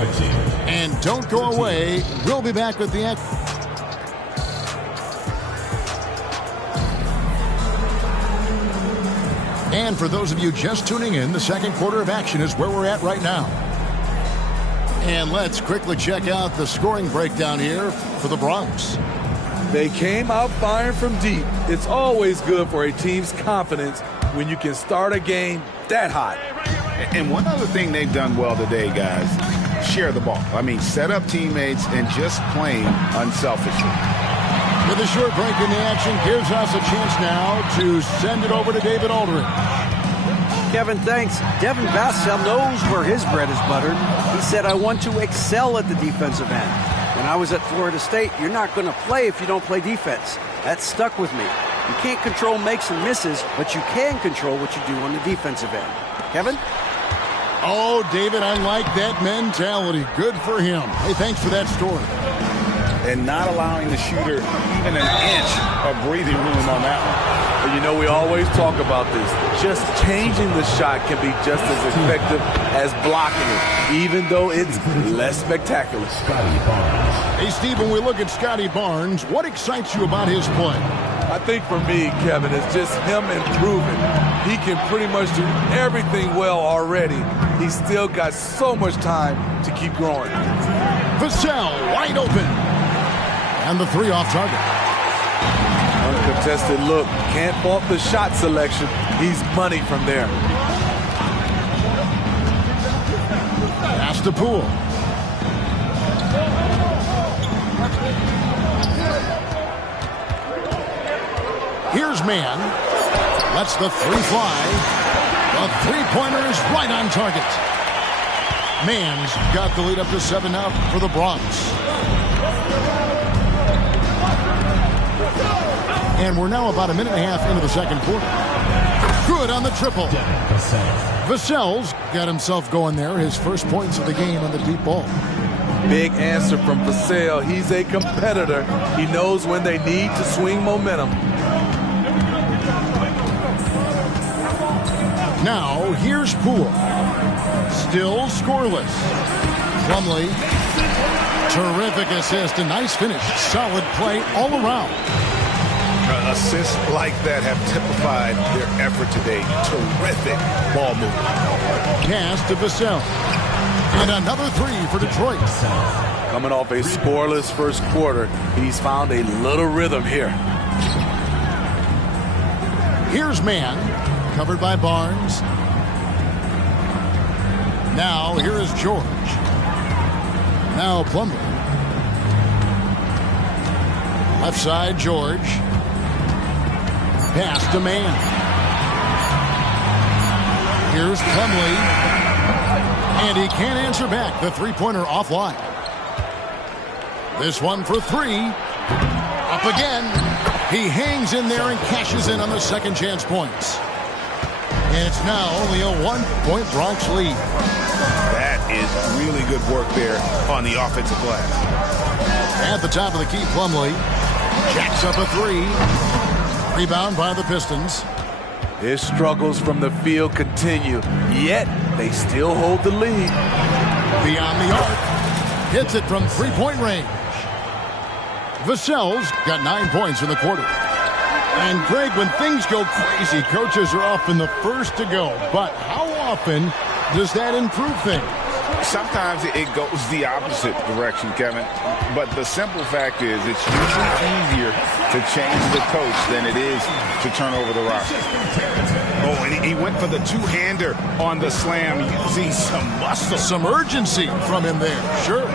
And don't go away. We'll be back with the action. And for those of you just tuning in, the second quarter of action is where we're at right now. And let's quickly check out the scoring breakdown here for the Bronx. They came out firing from deep. It's always good for a team's confidence when you can start a game that hot. And one other thing they've done well today, guys, share the ball. I mean, set up teammates and just playing unselfishly. With a short break in the action, gives us a chance now to send it over to David Aldridge. Kevin, thanks. Devin Vassell knows where his bread is buttered. He said, I want to excel at the defensive end. When I was at Florida State, you're not going to play if you don't play defense. That stuck with me. You can't control makes and misses, but you can control what you do on the defensive end. Kevin? Oh, David, I like that mentality. Good for him. Hey, thanks for that story. And not allowing the shooter even an inch of breathing room on that one. And you know, we always talk about this. Just changing the shot can be just as effective as blocking it, even though it's less spectacular. Hey, Steve, when we look at Scotty Barnes, what excites you about his play? I think for me, Kevin, it's just him improving. He can pretty much do everything well already. He's still got so much time to keep growing. Vassell wide open. And the three off target. Uncontested look. Can't fault the shot selection. He's money from there. Pass to Poole. Here's Mann. Lets the three fly. The three-pointer is right on target. Mann's got the lead up to 7 now for the Bronx. And we're now about a minute and a half into the second quarter. Good on the triple. Vassell's got himself going there. His first points of the game on the deep ball. Big answer from Vassell. He's a competitor. He knows when they need to swing momentum. Now, here's Poole. Still scoreless. Plumlee. Terrific assist. A nice finish. Solid play all around. Assists like that have typified their effort today. Terrific ball movement. Pass to Vassell. And another three for Detroit. Coming off a scoreless first quarter, he's found a little rhythm here. Here's Mann. Covered by Barnes. Now, here is George. Now, Plumlee. Left side, George. Pass to Mann. Here's Plumlee. And he can't answer back. The three-pointer offline. This one for three. Up again. He hangs in there and cashes in on the second chance points. And it's now only a 1-point Bronx lead. That is really good work there on the offensive glass. At the top of the key, Plumlee jacks up a three. Rebound by the Pistons. His struggles from the field continue, yet they still hold the lead. Beyond the arc. Hits it from three-point range. Vassell's got 9 points in the quarter. And, Greg, when things go crazy, coaches are often the first to go. But how often does that improve things? Sometimes it goes the opposite direction, Kevin. But the simple fact is it's usually easier to change the coach than it is to turn over the rock. Oh, and he went for the two-hander on the slam, using some muscle. Some urgency from him there, sure.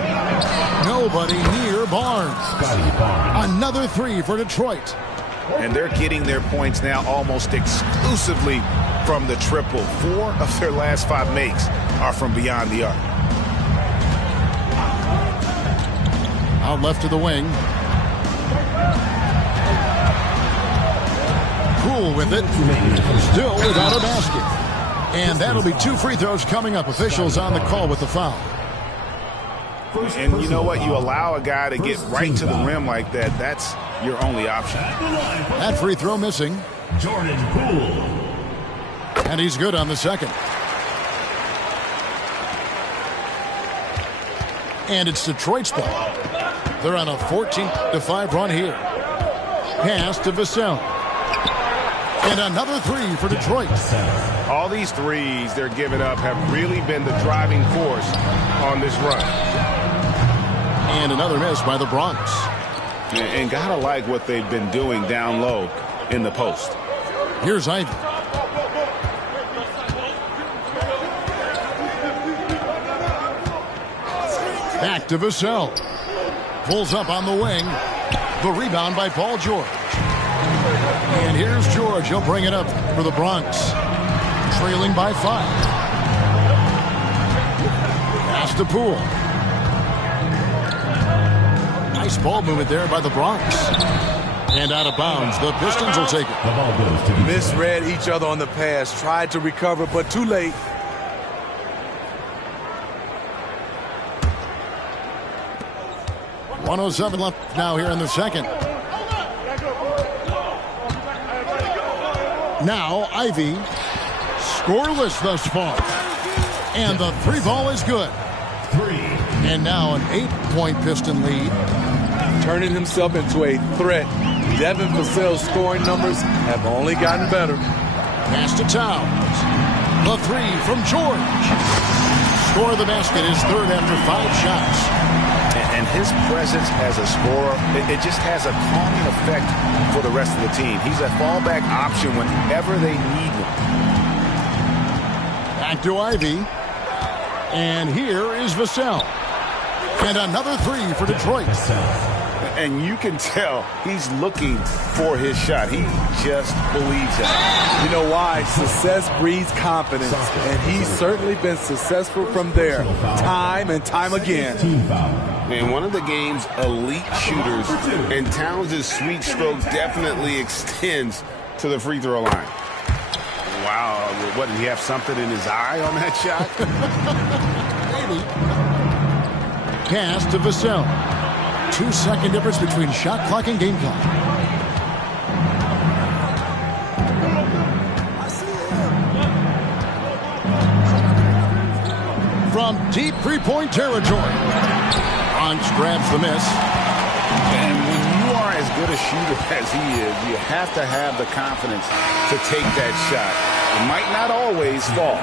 Nobody near Barnes. Another three for Detroit. And they're getting their points now almost exclusively from the triple. 4 of their last 5 makes are from beyond the arc. Out left to the wing. Poole with it. Still without a basket. And that'll be 2 free throws coming up. Officials on the call with the foul. And you know what? You allow a guy to get right to the rim like that. That's your only option. That free throw missing. Jordan Poole. And he's good on the second. And it's Detroit's ball. They're on a 14-5 run here. Pass to Vassell. And another three for Detroit. All these threes they're giving up have really been the driving force on this run. And another miss by the Bronx. And gotta like what they've been doing down low in the post. Here's Ivy. Back to Vassell. Pulls up on the wing. The rebound by Paul George. And here's George. He'll bring it up for the Bronx. Trailing by 5. Pass to Poole. Nice ball movement there by the Bronx. And out of bounds. The Pistons will take it. Misread each other on the pass. Tried to recover, but too late. .107 left now here in the second. Now Ivy, scoreless thus far. And the 3 ball is good. 3. And now an 8-point Piston lead. Turning himself into a threat. Devin Vassell's scoring numbers have only gotten better. Pass to Towns. The 3 from George. Score of the basket is third after 5 shots. And his presence as a scorer, it just has a calming effect for the rest of the team. He's a fallback option whenever they need him. Back to Ivy. And here is Vassell. And another 3 for Detroit. And you can tell he's looking for his shot. He just believes it. You know why? Success breeds confidence. And he's certainly been successful from there, time and time again. And one of the game's elite shooters, and Towns' sweet stroke definitely extends to the free throw line. Wow, what, did he have something in his eye on that shot? Maybe. Pass to Vassell. 2-second difference between shot clock and game clock. From deep three-point territory. Bronx grabs the miss. And when you are as good a shooter as he is, you have to have the confidence to take that shot. It might not always fall.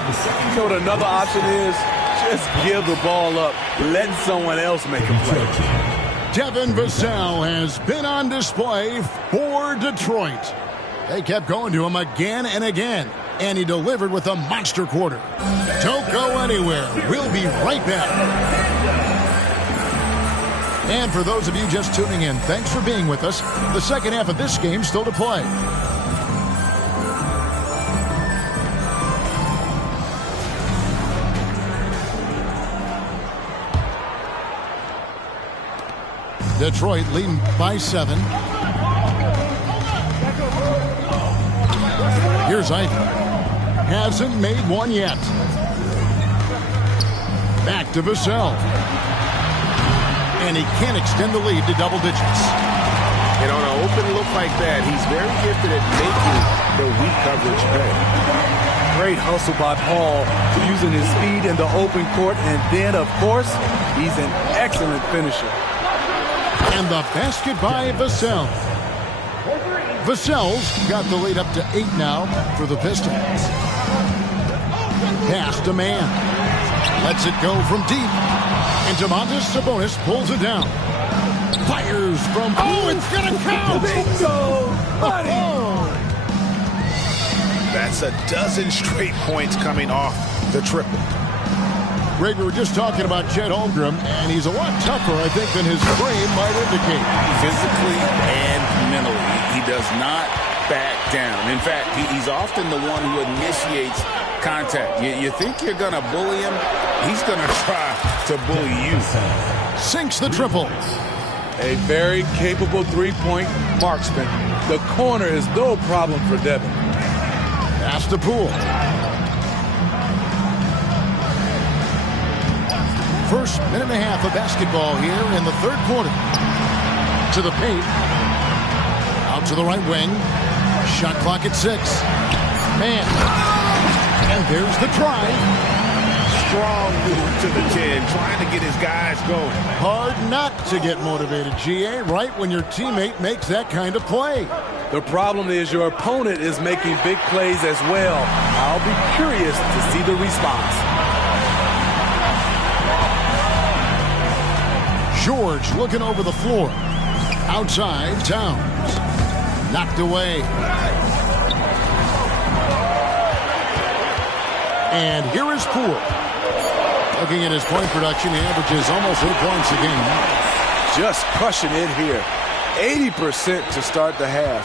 You know what another option is? Just give the ball up. Let someone else make a play. Devin Vassell has been on display for Detroit. They kept going to him again and again, and he delivered with a monster quarter. Don't go anywhere. We'll be right back. And for those of you just tuning in, thanks for being with us. The second half of this game still to play. Detroit leading by 7. Here's Ivy. Hasn't made one yet. Back to Vassell. And he can't extend the lead to double digits. And on an open look like that, he's very gifted at making the weak coverage pay. Great hustle by Paul, using his speed in the open court. And then, of course, he's an excellent finisher. And the basket by Vassell. Vassell's got the lead up to 8 now for the Pistons. Pass to Mann. Lets it go from deep. And Domantas Sabonis pulls it down. Fires from... Oh, it's going to count! Bingo! Buddy! That's a dozen straight points coming off the triple. Greg, we were just talking about Chet Holmgren, and he's a lot tougher, I think, than his frame might indicate. Physically and mentally, he does not back down. In fact, he's often the one who initiates contact. You think you're going to bully him, he's going to try to bully you. Sinks the triple. A very capable three-point marksman. The corner is no problem for Devin. Pass to Poole. First minute and a half of basketball here in the third quarter. To the paint. Out to the right wing. Shot clock at 6. Man. And there's the try. Strong move to the 10, trying to get his guys going. Hard not to get motivated, GA, right when your teammate makes that kind of play. The problem is your opponent is making big plays as well. I'll be curious to see the response. George looking over the floor. Outside, Towns. Knocked away. And here is Poole. Looking at his point production, he averages almost 8 points a game. Just crushing it here. 80% to start the half.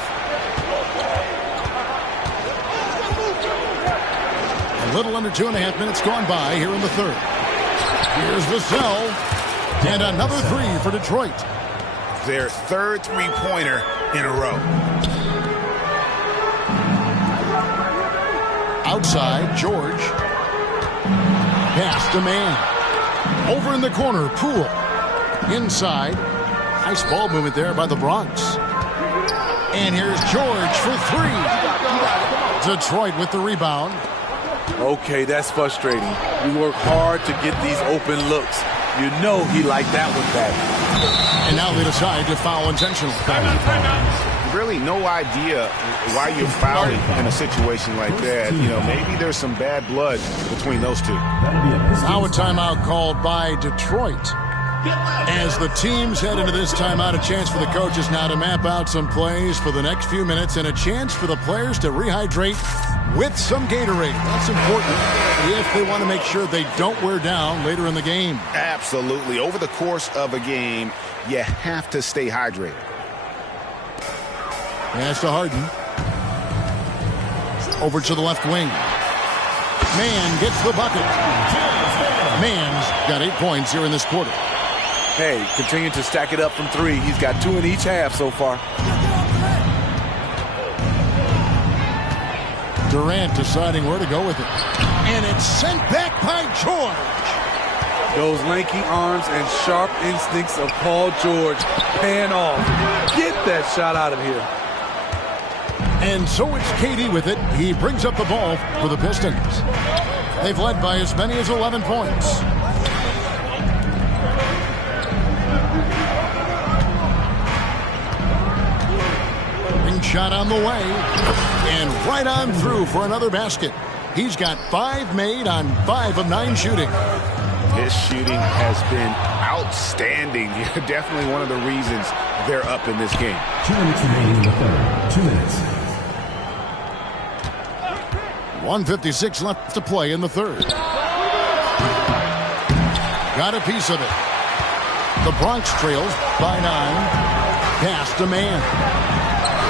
A little under 2.5 minutes gone by here in the third. Here's Vassell. And another three for Detroit. Their third three-pointer in a row. Outside, George. Pass to man. Over in the corner, Poole. Inside. Nice ball movement there by the Bronx. And here's George for three. Detroit with the rebound. Okay, that's frustrating. You work hard to get these open looks. You know he liked that one back. And now they decide to foul intentional. Really no idea why you're fouling in a situation like that. You know, maybe there's some bad blood between those two. Now a timeout called by Detroit. As the teams head into this timeout, a chance for the coaches now to map out some plays for the next few minutes and a chance for the players to rehydrate with some Gatorade. That's important if they want to make sure they don't wear down later in the game. Absolutely. Over the course of a game, you have to stay hydrated. Pass to Harden. Over to the left wing. Mann gets the bucket. Mann's got 8 points here in this quarter. Hey, continue to stack it up from three. He's got 2 in each half so far. Durant deciding where to go with it. And it's sent back by George. Those lanky arms and sharp instincts of Paul George paying off. Get that shot out of here. And so it's KD with it. He brings up the ball for the Pistons. They've led by as many as 11 points. Shot on the way, and right on through for another basket. He's got 5 made on 5 of 9 shooting. His shooting has been outstanding. Definitely one of the reasons they're up in this game. 2 minutes remaining in the third. 2 minutes. 1:56 left to play in the third. Got a piece of it. The Bronx trails by 9. Pass to man.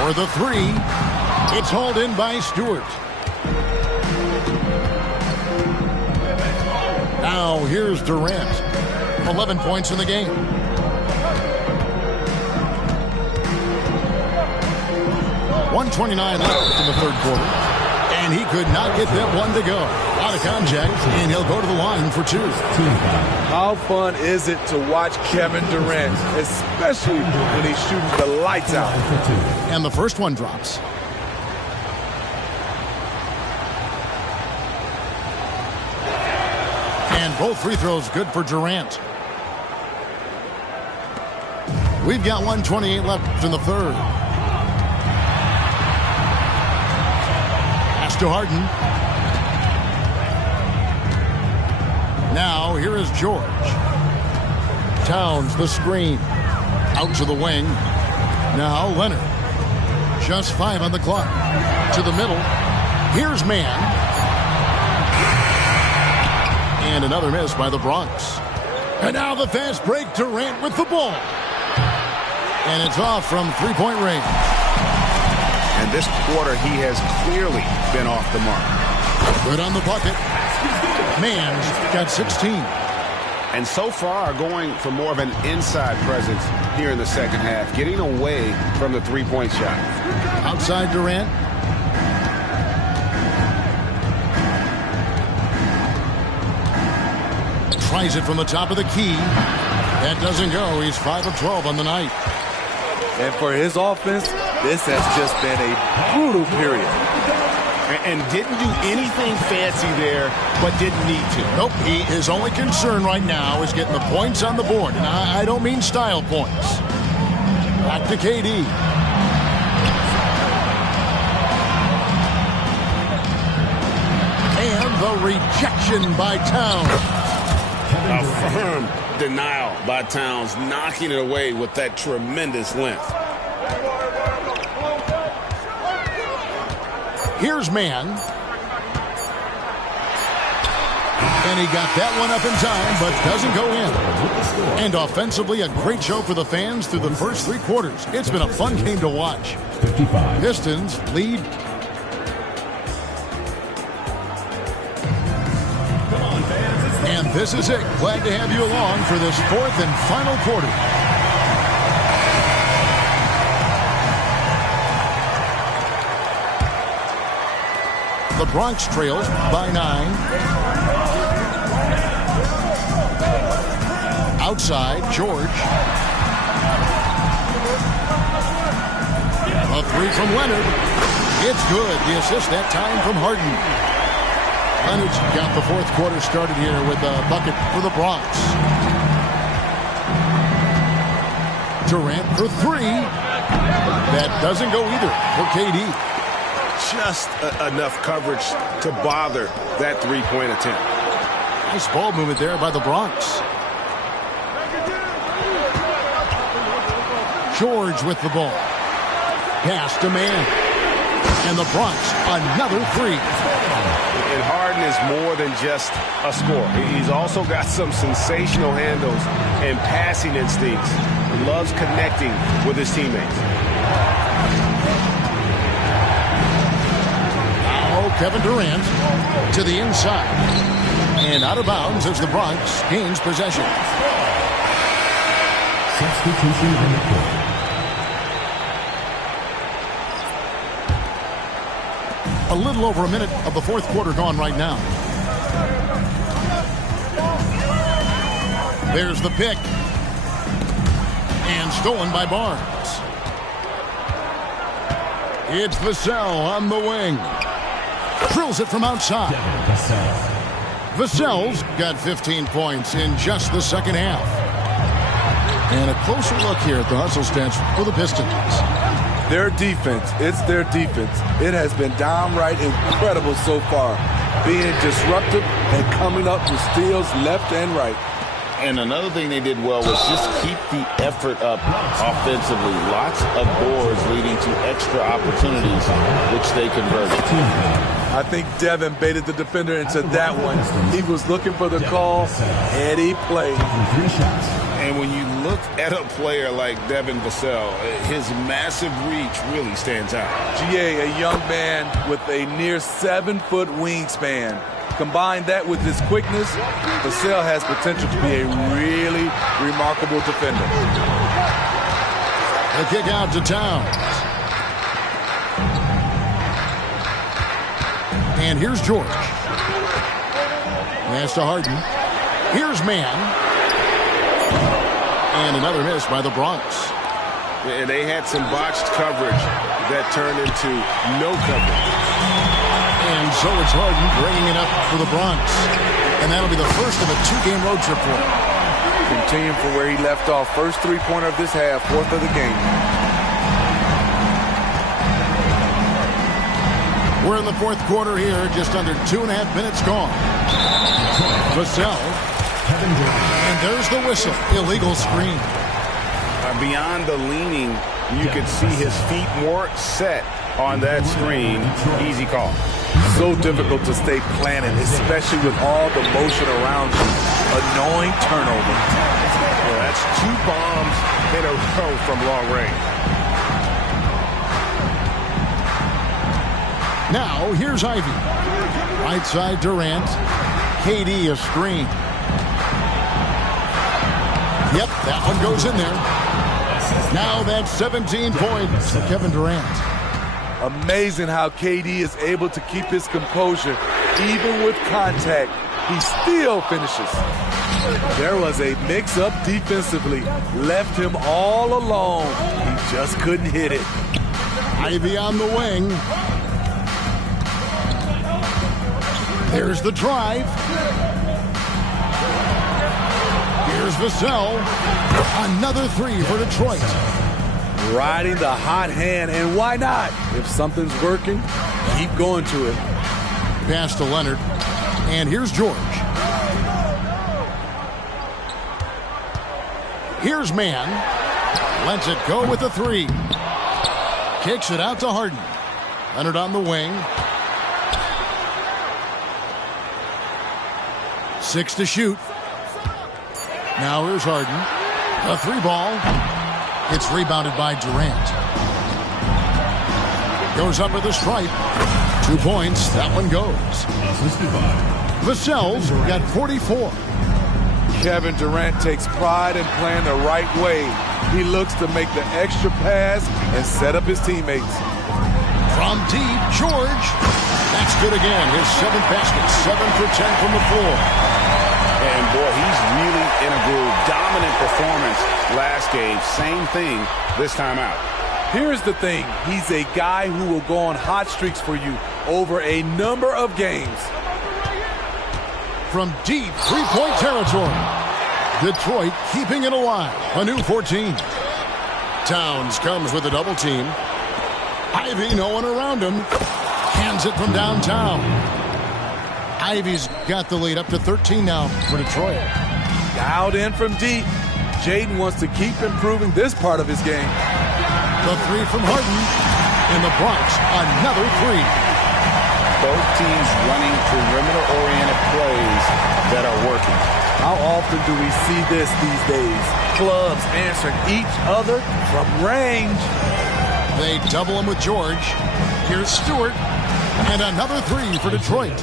For the three, it's hauled in by Stewart. Now here's Durant. 11 points in the game. .129 left in the third quarter. And he could not get that one to go. Out of contact, and he'll go to the line for 2. How fun is it to watch Kevin Durant, especially when he's shooting the lights out? And the first one drops. And both free throws good for Durant. We've got 1:28 left in the third. Pass to Harden. Now, here is George. Towns, the screen. Out to the wing. Now, Leonard. Just 5 on the clock. To the middle. Here's Mann. And another miss by the Bronx. And now the fast break. Durant with the ball. And it's off from three-point range. And this quarter, he has clearly been off the mark. Good on the bucket. Mann's got 16. And so far, going for more of an inside presence here in the second half, getting away from the three-point shot. Outside Durant. Tries it from the top of the key. That doesn't go. He's 5 of 12 on the night. And for his offense, this has just been a brutal period. And didn't do anything fancy there, but didn't need to. Nope. His only concern right now is getting the points on the board. And I don't mean style points. Back to KD. And the rejection by Towns. A firm denial by Towns, knocking it away with that tremendous length. Here's Mann. And he got that one up in time, but doesn't go in. And offensively, a great show for the fans through the first 3 quarters. It's been a fun game to watch. 55. Pistons lead. And this is it. Glad to have you along for this 4th and final quarter. The Bronx trails by 9. Outside, George. A 3 from Leonard. It's good. The assist that time from Harden. Leonard's got the 4th quarter started here with a bucket for the Bronx. Durant for 3. That doesn't go either for KD. Just enough coverage to bother that 3-point attempt. Nice ball movement there by the Bronx. George with the ball. Pass to man. And the Bronx, another 3. And Harden is more than just a scorer. He's also got some sensational handles and passing instincts. He loves connecting with his teammates. Kevin Durant to the inside. And out of bounds as the Bronx gains possession. Substitution on the court. A little over a minute of the 4th quarter gone right now. There's the pick. And stolen by Barnes. It's Vassell on the wing. Drills it from outside. Vassell's got 15 points in just the second half. And a closer look here at the hustle stats for the Pistons. Their defense, it's their defense. It has been downright incredible so far. Being disruptive and coming up with steals left and right. And another thing they did well was just keep the effort up offensively. Lots of boards leading to extra opportunities, which they converted. I think Devin baited the defender into that one. He was looking for the call, and he played. And when you look at a player like Devin Vassell, his massive reach really stands out. GA, a young man with a near 7-foot wingspan. Combine that with his quickness, Vassell has potential to be a really remarkable defender. The kick out to Towns. And here's George. Pass to Harden. Here's Mann. And another miss by the Bronx. And they had some botched coverage that turned into no coverage. And so it's Harden bringing it up for the Bronx. And that'll be the first of a 2-game road trip for him. Continuing from where he left off. First 3-pointer of this half, 4th of the game. We're in the 4th quarter here, just under 2.5 minutes gone. Vassell. And there's the whistle. Illegal screen. Beyond the leaning, you could see his feet weren't set on that screen. Easy call. So difficult to stay planted, especially with all the motion around you. Annoying turnover. Well, that's 2 bombs in a row from long range. Now, here's Ivy. Right side, Durant. KD a screen. Yep, that one goes in there. Now that's 17 points for Kevin Durant. Amazing how KD is able to keep his composure. Even with contact, he still finishes. There was a mix-up defensively. Left him all alone. He just couldn't hit it. Ivy on the wing. There's the drive. Here's Vassell. Another 3 for Detroit. Riding the hot hand, and why not? If something's working, keep going to it. Pass to Leonard. And here's George. Here's Mann. Lets it go with the 3. Kicks it out to Harden. Leonard on the wing. 6 to shoot. Now here's Harden. A 3-ball. It's rebounded by Durant. Goes up with the stripe. 2 points. That one goes. Vassell's got 44. Kevin Durant takes pride in playing the right way. He looks to make the extra pass and set up his teammates. From deep, George. That's good again. His 7th basket. 7 for 10 from the floor. And boy, he's really in a groove. Dominant performance last game. Same thing this time out. Here's the thing. He's a guy who will go on hot streaks for you over a number of games. From deep three-point territory. Detroit keeping it alive. A new 14. Towns comes with a double team. Ivy, no one around him. Hands it from downtown. Ivy's got the lead up to 13 now for Detroit. Dialed in from deep. Jaden wants to keep improving this part of his game. The 3 from Harden. In the Bronx, another 3. Both teams running perimeter-oriented plays that are working. How often do we see this these days? Clubs answering each other from range. They double him with George. Here's Stewart. And another 3 for Detroit.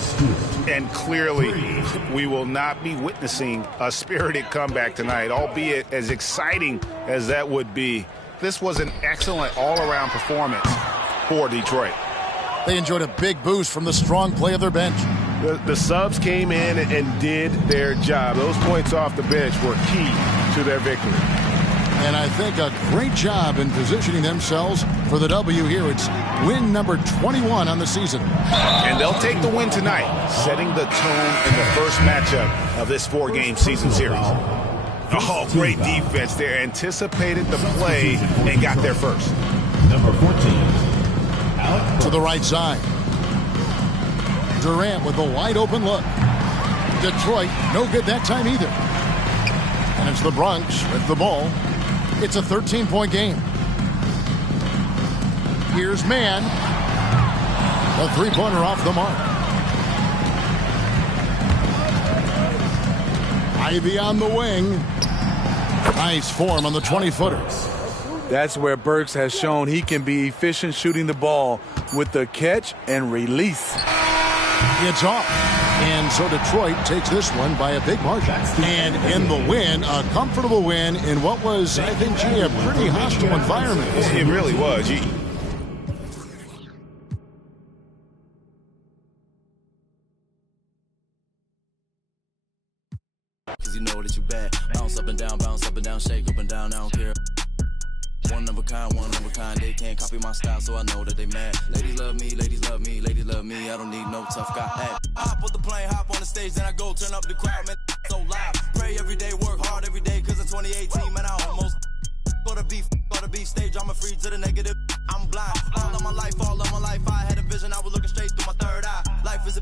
And clearly, we will not be witnessing a spirited comeback tonight, albeit as exciting as that would be. This was an excellent all-around performance for Detroit. They enjoyed a big boost from the strong play of their bench. The subs came in and did their job. Those points off the bench were key to their victory. And I think a great job in positioning themselves for the W here. It's win number 21 on the season. And they'll take the win tonight, setting the tone in the first matchup of this 4-game season series. Oh, great defense there. Anticipated the play and got there first. Number 14. To the right side. Durant with a wide open look. Detroit, no good that time either. And it's the Bronx with the ball. It's a 13-point game. Here's Mann. A 3-pointer off the mark. Ivy on the wing. Nice form on the 20-footer. That's where Burks has shown he can be efficient shooting the ball with the catch and release. It's off. And so Detroit takes this one by a big margin. And in the win, a comfortable win in what was, I think, G, a pretty hostile environment. It really was. Cause you know that you bad. Bounce up and down, shake up and down, I don't care. One of a kind, they can't copy my style, so I know that they mad. Ladies love me, I don't need no tough guy. Hey, I hop on the plane, hop on the stage, then I go turn up the crowd, man, so loud. Pray every day, work hard every day, cause in 2018, man, I almost go to beef stage, I'm a free to the negative, I'm blind. All of my life, I had a vision, I was looking straight through my third eye. Life is a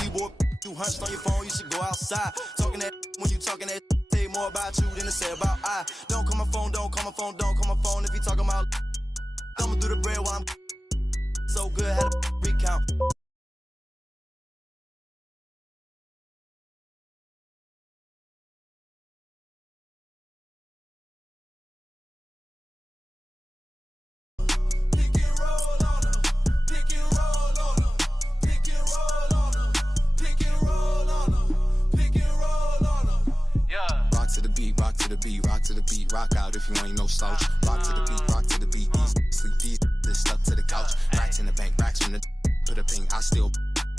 keyboard, you hunched on your phone, you should go outside. Talking that when you talking that, say more about you than to say about I. Don't call my phone if you talking about. Thumbing through the bread while I'm so good, had a recount. Rock out if you ain't no slouch. Rock to the beat, sleep easy, stuck to the couch. Racks in the bank, racks from the put a ping, I still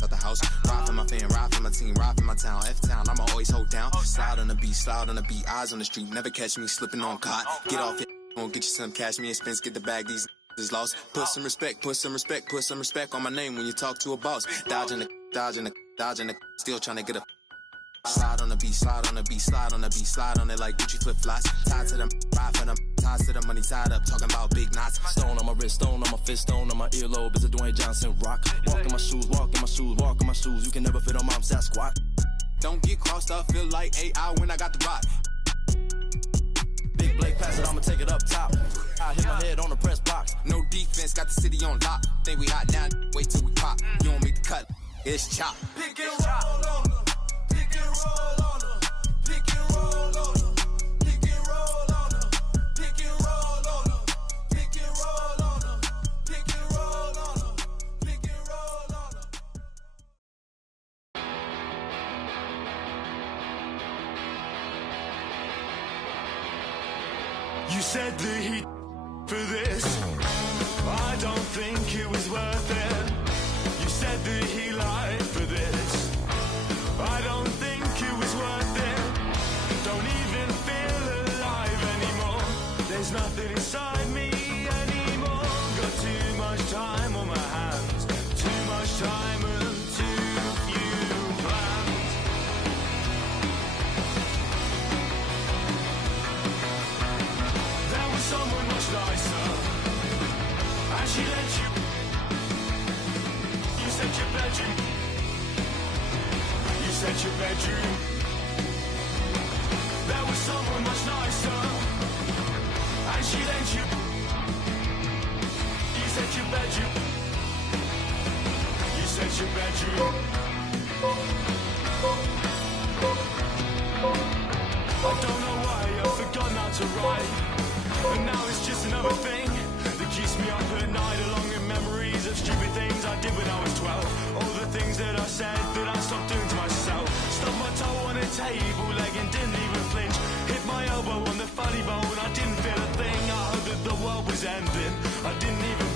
at the house. Ride for my fan, ride for my team, ride for my town. F-town, I'ma always hold down. Slide on the beat, eyes on the street. Never catch me slipping on cot. Get off it, won't get you some cash. Me and Spence get the bag, these is lost. Put some respect on my name when you talk to a boss. Dodging the, still trying to get a. Slide on the beat, slide on it like Gucci flip-flops. Tied to them, ride for them, ties to the money tied up, talking about big knots. Stone on my wrist, stone on my fist, stone on my earlobe. It's a Dwayne Johnson rock. Walk in my shoes, you can never fit on my Sasquatch. Don't get crossed up, feel like AI when I got the rock. Big Blake pass it, I'ma take it up top. I hit my head on the press box. No defense, got the city on lock. Think we hot now, wait till we pop. You don't make the cut, it's chop. Pick and roll on them. Pick and roll on them. Pick and roll on them. Pick and roll on them. Pick and roll on them. Pick and roll on them. Pick and roll on them. Pick and roll on them. You said the heat for this. I don't think it was worth it. You said that he lied for this. I don't think it was worth it. Don't even feel alive anymore. There's nothing inside me anymore. Got too much time on my hands. Too much time and too few plans. There was someone much nicer, and she let you. You said your bedroom. You said your bedroom. There was someone much nicer, and she let you. You said your bedroom. You said your bedroom. I don't know why I've forgotten how to write, and now it's just another thing that keeps me up at night, along with memories of stupid things I did when I was 12. All the things that I said that I stopped doing to myself. Stubbed my toe on a table leg and didn't even flinch. Hit my elbow on the funny bone, I didn't feel a thing. I heard that the world was ending, I didn't even